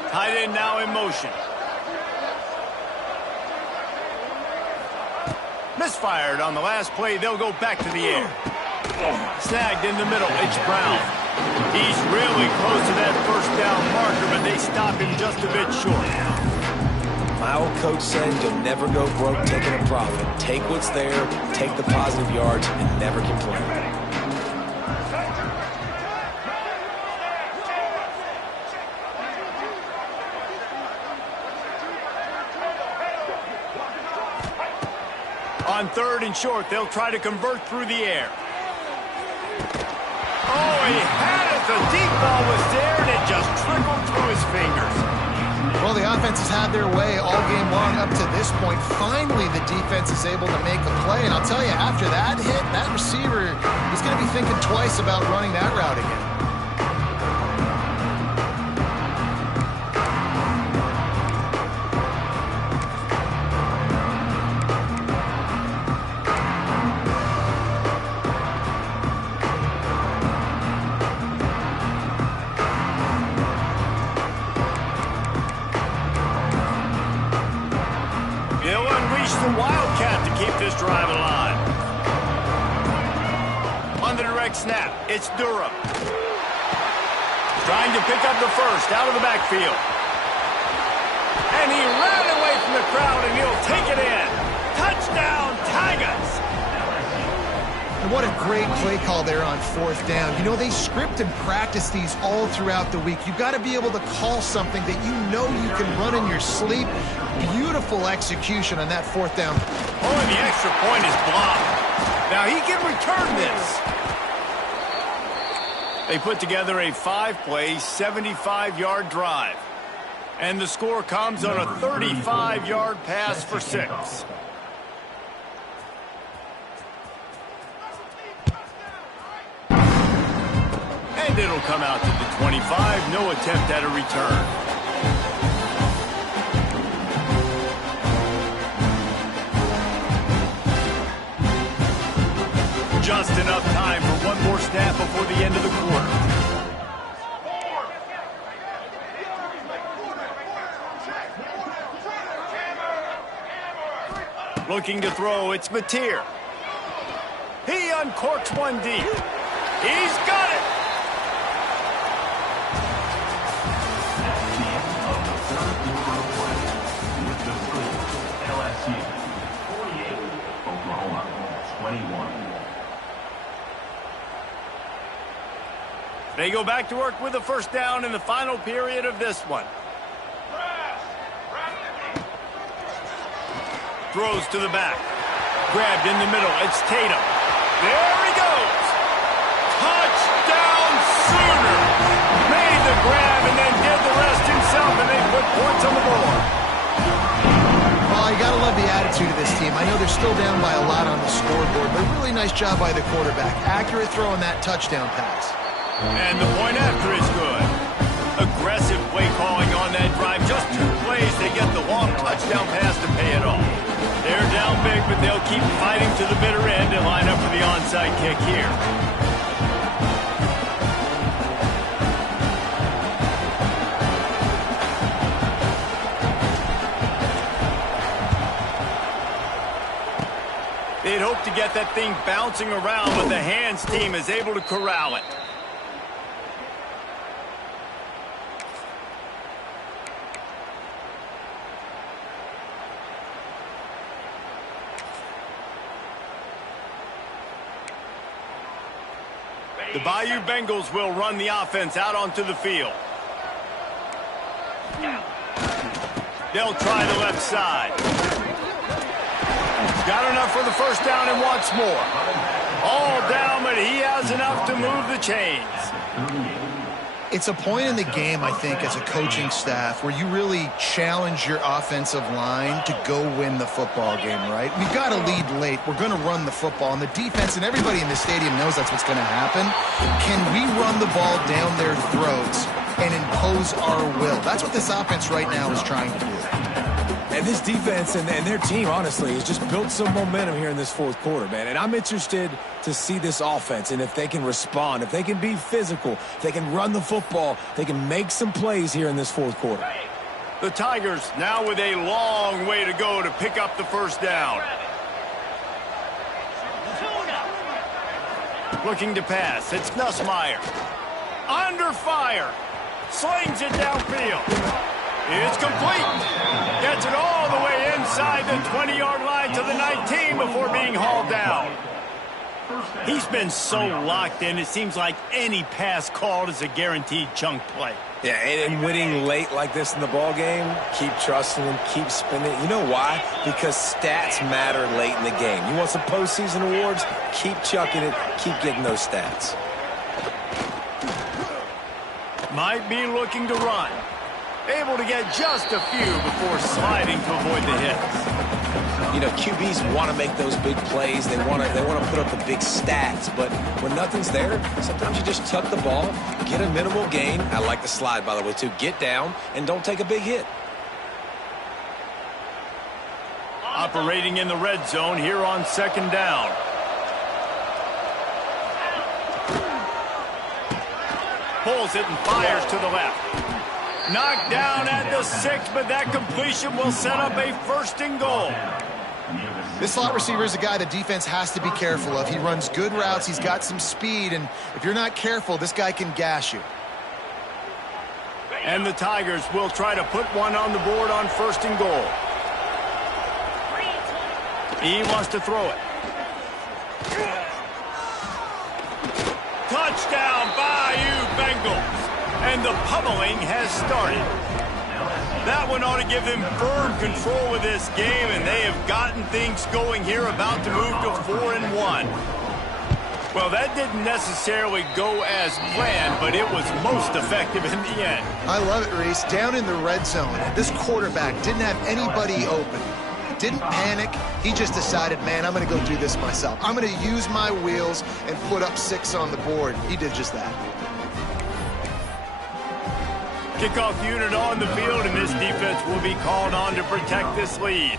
Tight end now in motion. Misfired on the last play. They'll go back to the air. Snagged in the middle. It's Brown. He's really close to that first down marker, but they stop him just a bit short. My old coach said you'll never go broke taking a profit. Take what's there, take the positive yards, and never complain. On third and short, they'll try to convert through the air. Oh, he had it. The deep ball was there, and it just trickled through his fingers. Well, the offense has had their way all game long up to this point. Finally, the defense is able to make a play. And I'll tell you, after that hit, that receiver is going to be thinking twice about running that route again. The Wildcat to keep this drive alive. On the direct snap, it's Durham. Trying to pick up the first out of the backfield. And he ran away from the crowd, and he'll take it in. Touchdown, Tigers! And what a great play call there on fourth down. You know, they script and practice these all throughout the week. You've got to be able to call something that you know you can run in your sleep. Beautiful execution on that fourth down. Oh, and the extra point is blocked. Now he can return this. They put together a 5-play, 75-yard drive. And the score comes on a 35-yard pass for 6. And it'll come out to the 25. No attempt at a return. Just enough time for one more snap before the end of the quarter. Looking to throw, it's Mateer. He uncorks one deep. He's got it! That's the end of the third quarter of play. With the score, LSU 48, Oklahoma 21. They go back to work with a first down in the final period of this one. Throws to the back. Grabbed in the middle. It's Tatum. There he goes. Touchdown Sooner. Made the grab and then did the rest himself, and they put points on the board. Well, you got to love the attitude of this team. I know they're still down by a lot on the scoreboard, but really nice job by the quarterback. Accurate throw on that touchdown pass. And the point after is good. Aggressive play calling on that drive. Just 2 plays, they get the long touchdown pass to pay it off. They're down big, but they'll keep fighting to the bitter end and line up for the onside kick here. They'd hoped to get that thing bouncing around, but the hands team is able to corral it. The Bayou Bengals will run the offense out onto the field. They'll try the left side. Got enough for the first down and wants more. All down, but he has enough to move the chains. It's a point in the game, I think, as a coaching staff where you really challenge your offensive line to go win the football game, right? We've got to lead late. We're going to run the football. And the defense and everybody in the stadium knows that's what's going to happen. Can we run the ball down their throats and impose our will? That's what this offense right now is trying to do. And this defense and their team, honestly, has just built some momentum here in this fourth quarter, man. And I'm interested to see this offense and if they can respond, if they can be physical, if they can run the football, they can make some plays here in this fourth quarter. The Tigers now with a long way to go to pick up the first down. Looking to pass. It's Nussmeier. Under fire. Slings it downfield. It's complete. Gets it all the way inside the 20-yard line to the 19 before being hauled down. He's been so locked in, it seems like any pass called is a guaranteed chunk play. Yeah, and winning late like this in the ball game, keep trusting him, keep spinning. You know why? Because stats matter late in the game. You want some postseason awards? Keep chucking it, keep getting those stats. Might be looking to run. Able to get just a few before sliding to avoid the hits. You know, QBs want to make those big plays. They want to put up the big stats. But when nothing's there, sometimes you just tuck the ball, get a minimal gain. I like the slide, by the way, too. Get down and don't take a big hit. Operating in the red zone here on second down. Pulls it and fires to the left. Knocked down at the 6, but that completion will set up a first and goal. This slot receiver is a guy the defense has to be careful of. He runs good routes. He's got some speed, and if you're not careful, this guy can gash you. And the Tigers will try to put one on the board on first and goal. He wants to throw it. Touchdown, Bayou Bengals. And the pummeling has started. That one ought to give them firm control of this game, and they have gotten things going here, about to move to 4-1. Well, that didn't necessarily go as planned, but it was most effective in the end. I love it, Reese. Down in the red zone, this quarterback didn't have anybody open. Didn't panic. He just decided, man, I'm going to go do this myself. I'm going to use my wheels and put up 6 on the board. He did just that. Kickoff unit on the field, and this defense will be called on to protect this lead.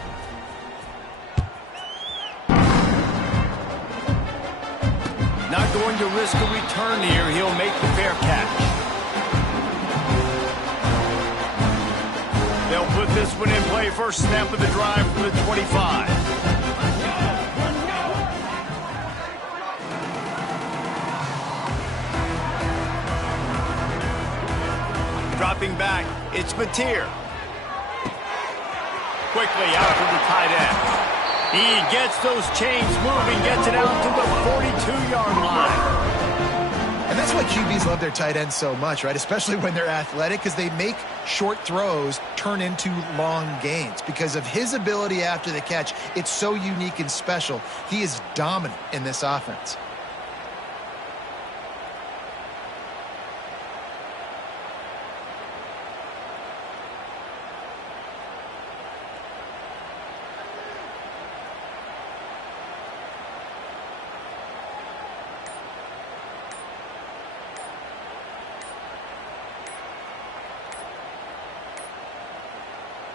Not going to risk a return here. He'll make the fair catch. They'll put this one in play. First snap of the drive from the 25. Dropping back, it's Mateer. Quickly out to the tight end. He gets those chains moving, gets it out to the 42-yard line. And that's why QBs love their tight ends so much, right? Especially when they're athletic, because they make short throws turn into long gains. Because of his ability after the catch, it's so unique and special. He is dominant in this offense.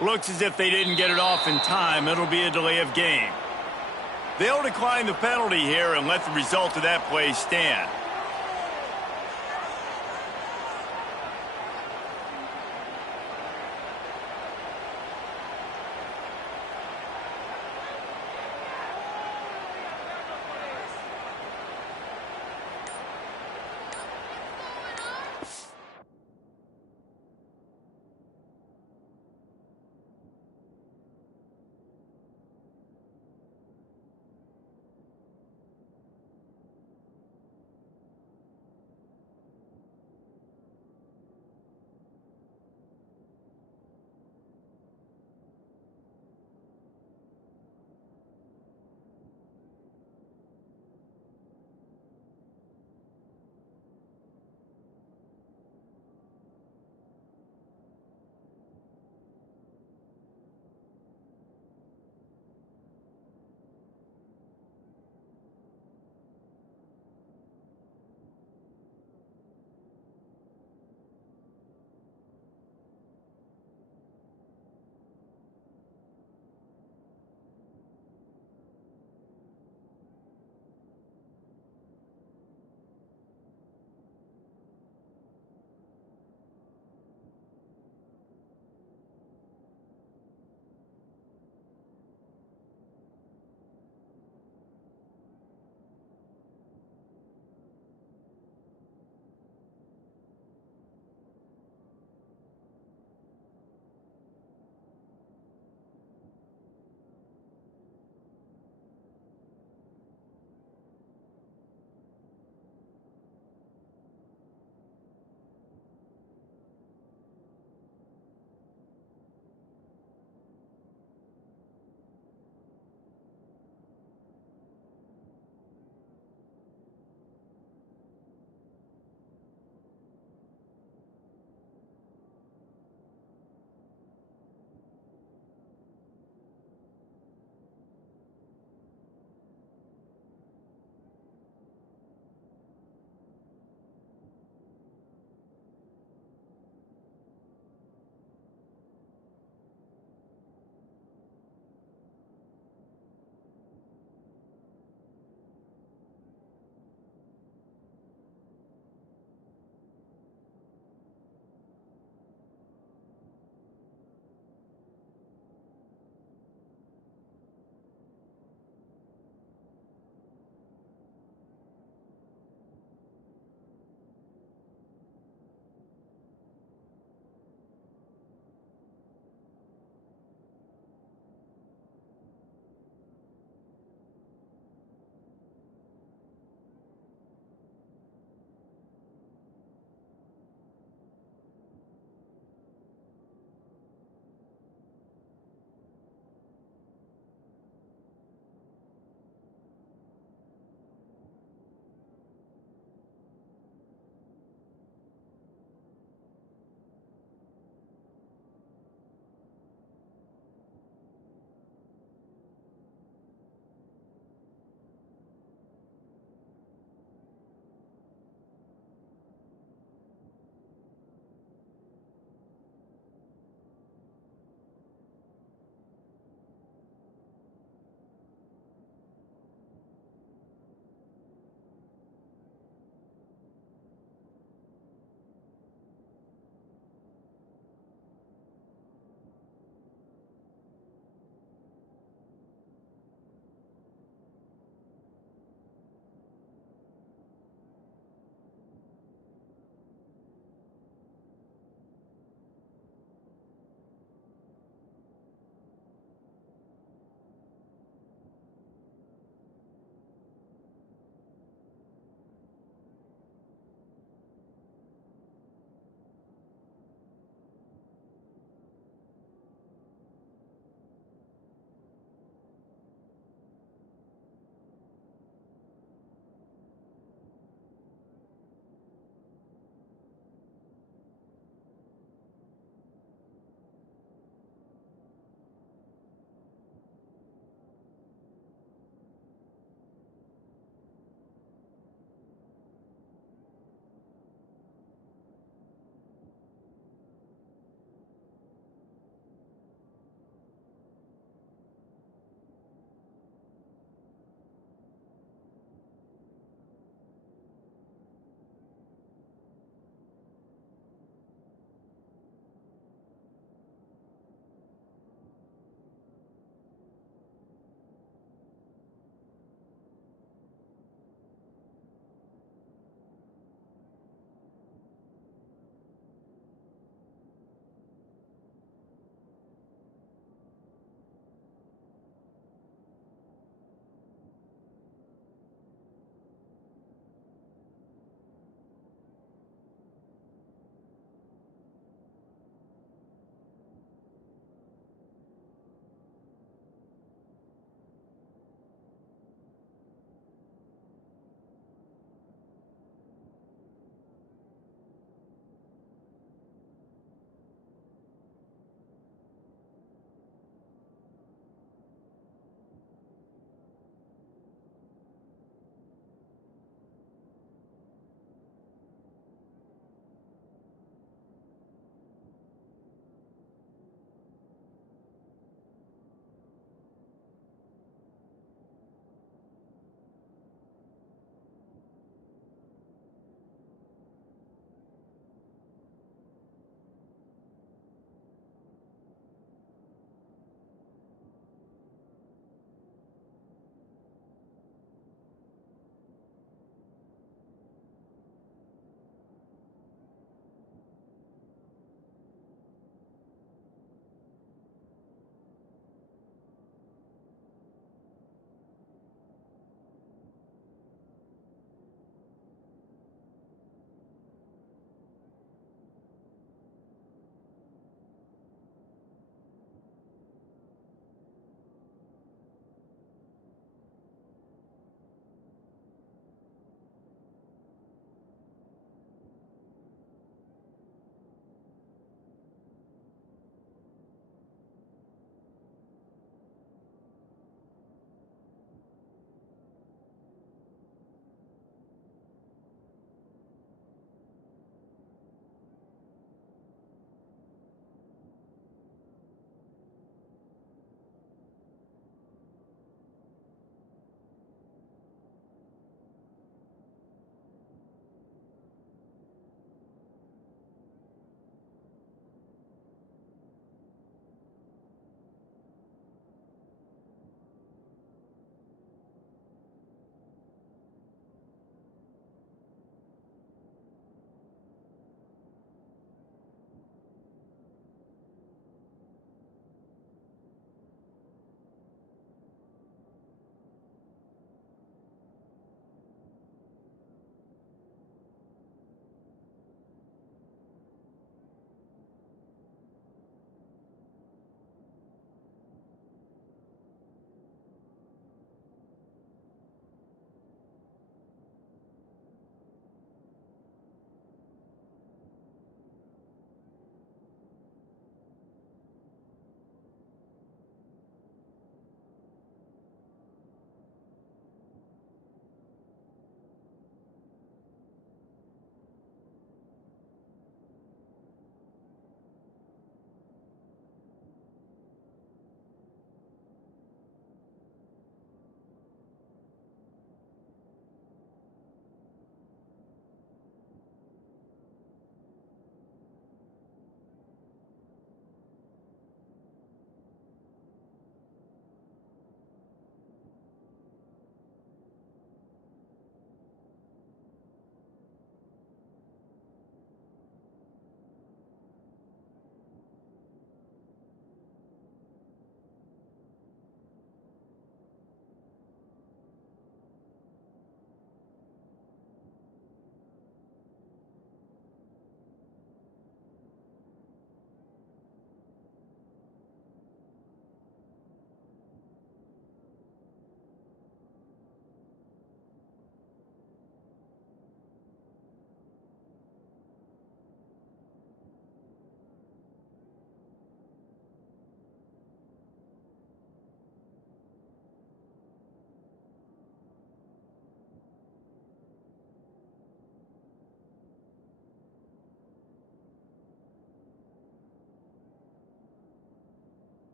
Looks as if they didn't get it off in time. It'll be a delay of game. They'll decline the penalty here and let the result of that play stand.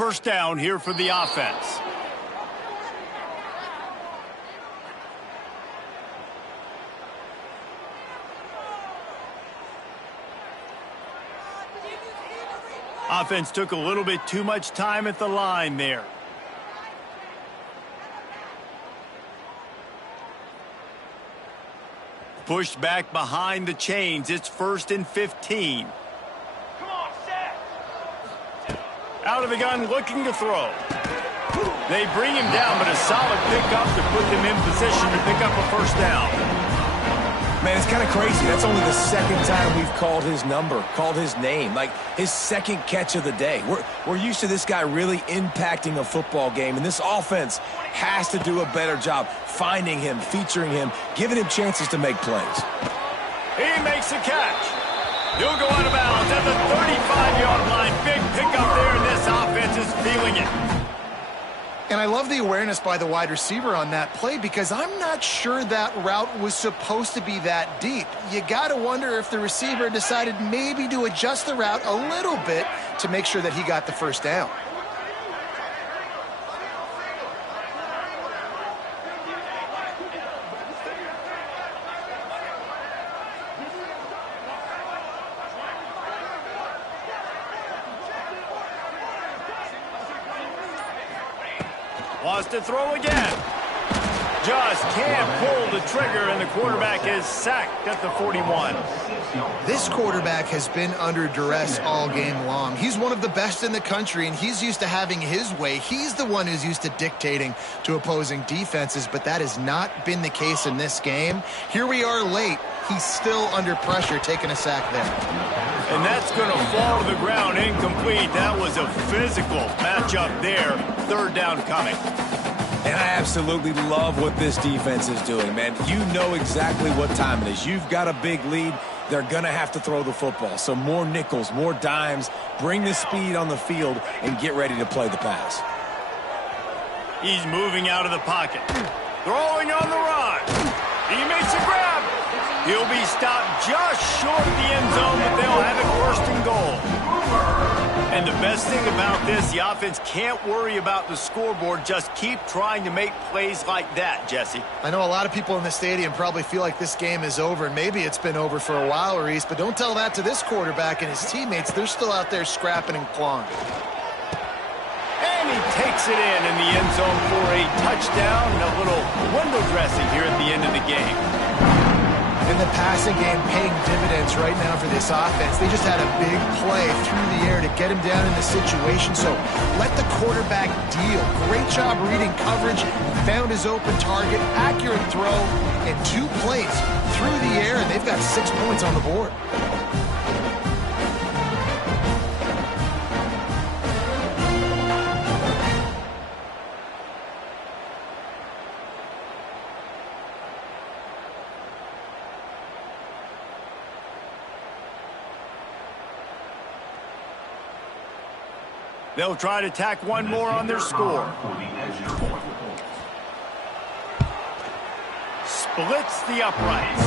first down here for the offense. Offense took a little bit too much time at the line there. Pushed back behind the chains. It's 1st and 15. Out of the gun, looking to throw. They bring him down, but a solid pickup to put them in position to pick up a first down. Man, it's kind of crazy. That's only the second time we've called his number, called his name, like his second catch of the day. We're used to this guy really impacting a football game, and this offense has to do a better job finding him, featuring him, giving him chances to make plays. He makes the catch. He'll go out of bounds at the 35-yard line. Big pickup there, and this offense is feeling it. And I love the awareness by the wide receiver on that play because I'm not sure that route was supposed to be that deep. You got to wonder if the receiver decided maybe to adjust the route a little bit to make sure that he got the first down. Wants to throw again. Just can't pull the trigger, and the quarterback is sacked at the 41. This quarterback has been under duress all game long. He's one of the best in the country, and he's used to having his way. He's the one who's used to dictating to opposing defenses, but that has not been the case in this game. Here we are late. He's still under pressure, taking a sack there. And that's going to fall to the ground incomplete. That was a physical matchup there. 3rd down coming. And I absolutely love what this defense is doing, man. You know exactly what time it is. You've got a big lead. They're going to have to throw the football. So more nickels, more dimes. Bring the speed on the field and get ready to play the pass. He's moving out of the pocket. Throwing on the run. He makes a grab. He'll be stopped just short of the end zone, but they'll have it 1st and goal. And the best thing about this, the offense can't worry about the scoreboard. Just keep trying to make plays like that, Jesse. I know a lot of people in the stadium probably feel like this game is over, and maybe it's been over for a while, Reese, but don't tell that to this quarterback and his teammates. They're still out there scrapping and clawing. And he takes it in the end zone for a touchdown and a little window dressing here at the end of the game. And the passing game paying dividends right now for this offense. They just had a big play through the air to get him down in the situation. So let the quarterback deal. Great job reading coverage, found his open target, accurate throw, and 2 plays through the air, and they've got 6 points on the board. They'll try to tack one more on their score. Splits the uprights.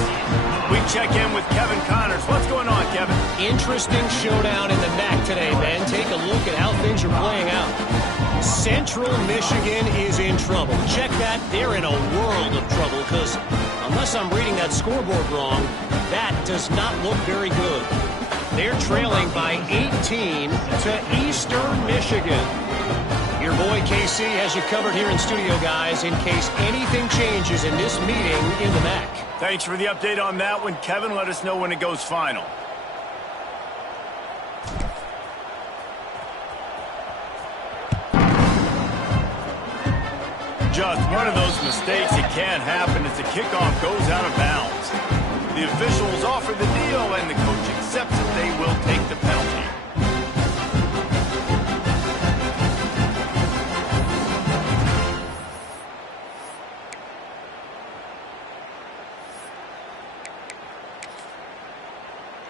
We check in with Kevin Connors. What's going on, Kevin? Interesting showdown in the MAC today, Ben. Take a look at how things are playing out. Central Michigan is in trouble. Check that. They're in a world of trouble because unless I'm reading that scoreboard wrong, that does not look very good. They're trailing by 18 to Eastern Michigan. Your boy KC has you covered here in studio, guys, in case anything changes in this meeting in the MAC. Thanks for the update on that one, Kevin. Let us know when it goes final. Just one of those mistakes that can happen as the kickoff goes out of bounds. The officials offer the deal, and the coach accepts that they will take the penalty.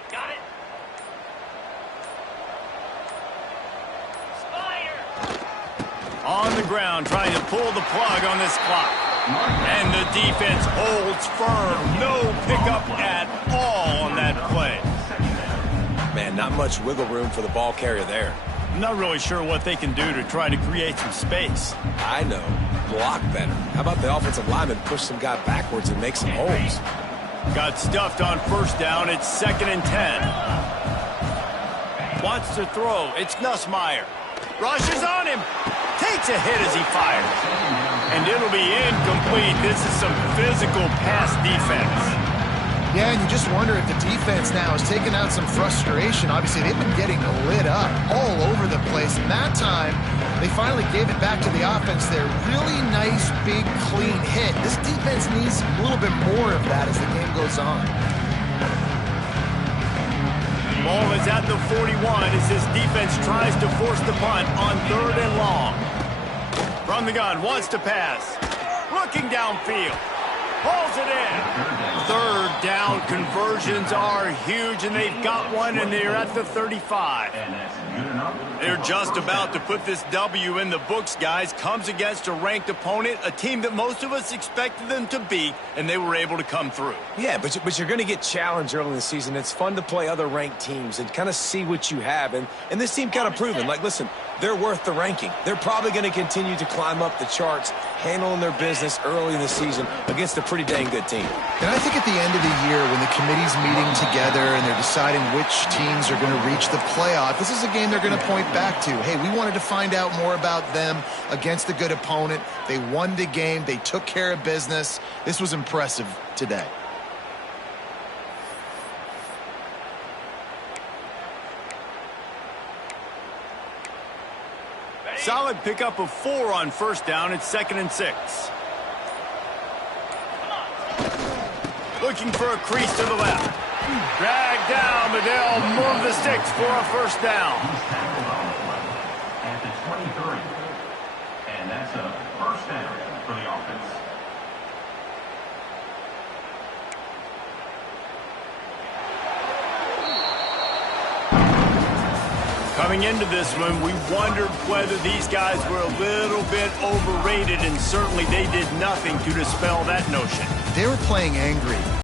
Got it. Spire. On the ground, trying to pull the plug on this clock. And the defense holds firm. No pickup at all on that play. Man, not much wiggle room for the ball carrier there. I'm not really sure what they can do to try to create some space. I know. Block better. How about the offensive lineman push some guy backwards and make some holes? Got stuffed on first down. It's 2nd and 10. Wants to throw. It's Nussmeier. Rushes on him. Takes a hit as he fires. And it'll be incomplete. This is some physical pass defense. Yeah, and you just wonder if the defense now has taken out some frustration. Obviously, they've been getting lit up all over the place. And that time, they finally gave it back to the offense there. Really nice, big, clean hit. This defense needs a little bit more of that as the game goes on. Ball is at the 41 as this defense tries to force the punt on 3rd and long. From the gun, wants to pass. Looking downfield. Hauls it in. 3rd down conversions are huge, and they've got one, and they're at the 35. They're just about to put this W in the books, guys. Comes against a ranked opponent, a team that most of us expected them to beat, and they were able to come through. Yeah, but you're going to get challenged early in the season. It's fun to play other ranked teams and kind of see what you have. And this team kind of proven, like, listen, they're worth the ranking. They're probably going to continue to climb up the charts, handling their business early in the season against a pretty dang good team. And I think at the end of the year, when the committee's meeting together and they're deciding which teams are going to reach the playoff, this is a game they're going to point back to. Hey, we wanted to find out more about them against a good opponent. They won the game. They took care of business. This was impressive today. Solid pickup of 4 on first down. It's 2nd and 6. Looking for a crease to the left. Dragged down, but they'll move the sticks for a first down. He's tackled on the play at the 23. And that's a first down for the offense. Coming into this one, we wondered whether these guys were a little bit overrated, and certainly they did nothing to dispel that notion. They were playing angry.